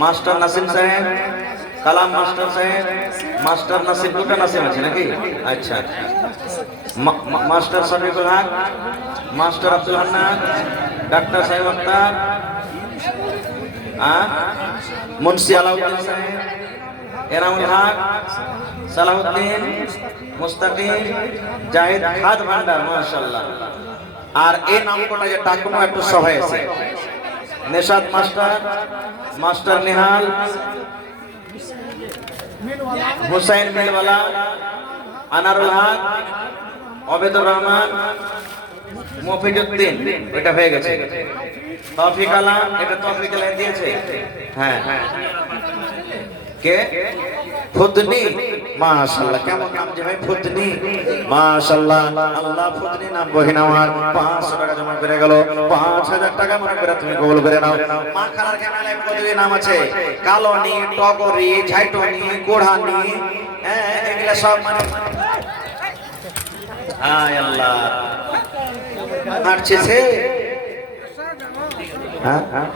মাস্টার নাসিম সাহেব, কালাম মাস্টার সাহেব, মাস্টার নাসিম, দুটো নাসিম আছে নাকি? আচ্ছা, মাস্টার শফিকুল হক, মাস্টার আব্দুল হান্নান, ডাক্তার সাহেব আক্তার, মুন্সি আলাউদ্দিন সাহেব, এনামুল হক, সালাউদ্দিন, মুস্তাকিম, জাহিদ খাদ ভান্ডার, মাশাআল্লাহ। আর এই নামটা যে টাকুনো একটু সবাই আছে, নেশাদ মাস্টার, মাস্টার নিহাল, হুসাইন মিলওয়ালা, আনারুল হক, অবেদুর রহমান, মফিজউদ্দিন, এটা হয়ে গেছে, তৌফিক আলম, এটা তৌফিক আলম দিয়েছে, হ্যাঁ হ্যাঁ, কে? ফুদনি, মাশাআল্লাহ, কেমন নাম যে ভাই, ফুদনি, মাশাআল্লাহ, আল্লাহ ফুদনি নাম বহিন আমার 500 টাকা জমা করে গেল, 5000 টাকা মনে করে তুমি কবুল করে নাও। মা খালার কেনালে কতগুলি নাম আছে, কালনি, টগরি, ঝাইটনি, গোড়ানি, এগুলা সব মানে, হায় আল্লাহ, মারছে, হ্যাঁ হ্যাঁ।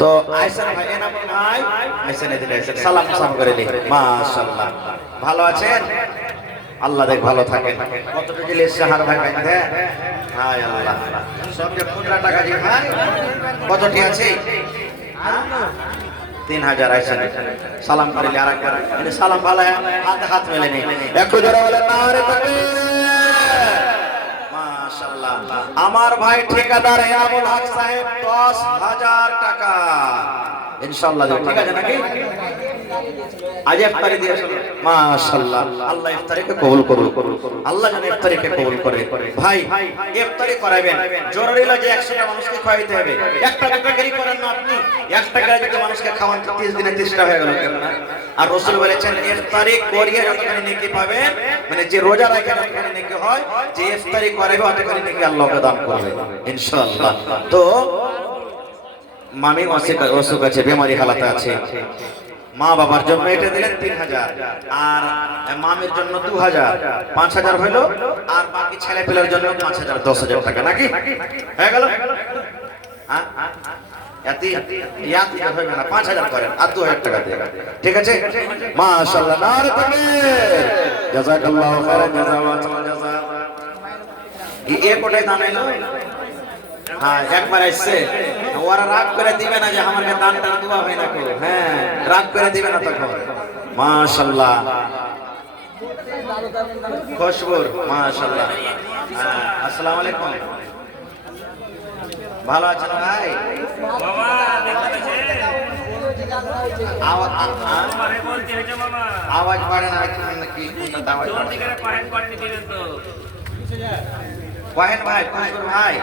তো আইসান ভাই, এনামুল ভাই আইসান, এদিকে আইসান, সালাম সালাম করে নি, মাশাআল্লাহ, ভালো আছেন? আল্লাহ দেখ ভালো থাকেন। কতটা দিলে সাহার ভাই বাইন্দে, হায় আল্লাহ, সব যে খুচরা টাকা জি ভাই, কতটি আছে? 3000 আইসান, সালাম করে নি, আরেকবার মানে সালাম ভালো, হাতে হাত মেলে নি, একটু জোরে বলেন না রে তাকবীর, মাশাআল্লাহ। আমার ভাই ঠিকাদার এনামুল হক সাহেব 10,000 টাকা ইনশাআল্লাহ দেব, ঠিক আছে নাকি? আজ ইফতারি দিয়ে শুনুন, মাশাআল্লাহ, আল্লাহ ইফতারিকে কবুল করুন, আল্লাহ যেন ইফতারিকে কবুল করে। ভাই ইফতারি করাবেন, জরুরি লাগে 100 টা মানুষকে খাওয়াইতে হবে, একটা দুটো করে করেন না আপনি, 1 টাকা যদি মানুষকে খাওয়ান 30 দিনে 30টা হয়ে গেল কেন না? আর রাসূল বলেছেন ইফতারি করিয়ে যতখানি নেকি পাবেন, মানে যে রোজা রাখে যতখানি নেকি হয়, যে ইফতারি করাবে ততখানি নেকি আল্লাহকে দান করবে ইনশাআল্লাহ। তো মামি অসুখ আছে, বেমারি হালাতে আছে, মা বাবার জন্য এটা দিলেন 3000, আর মামির জন্য 2000, 5000 হলো, আর বাকি ছেলে পেলের জন্য 5000, 10000 টাকা নাকি হয়ে গেল? ইয়াতি হবে না, 5000 করেন আর 2000 টাকা দিয়ে, ঠিক আছে? মাশাআল্লাহ, নারে তাকবীর, জাযাকাল্লাহু খাইরান জাযা ওয়া জাযা। এই কোটায় দান এলো, হ্যাঁ একবার আসছে, ওরা রাগ করে দিবে না যে আমাকে দান টান দেওয়া হয় না কো, হ্যাঁ রাগ করে দিবে না তখন, মাশাআল্লাহ, খুশবুর, মাশাআল্লাহ। আসসালামু আলাইকুম, ভালো আছেন ভাই? বাবা দেখতে আওয়াজ বাড়ে না নাকি? জোর দিকে কয়েন করতে দিবেন তো। কহেন ভাই, খুশবুর ভাই।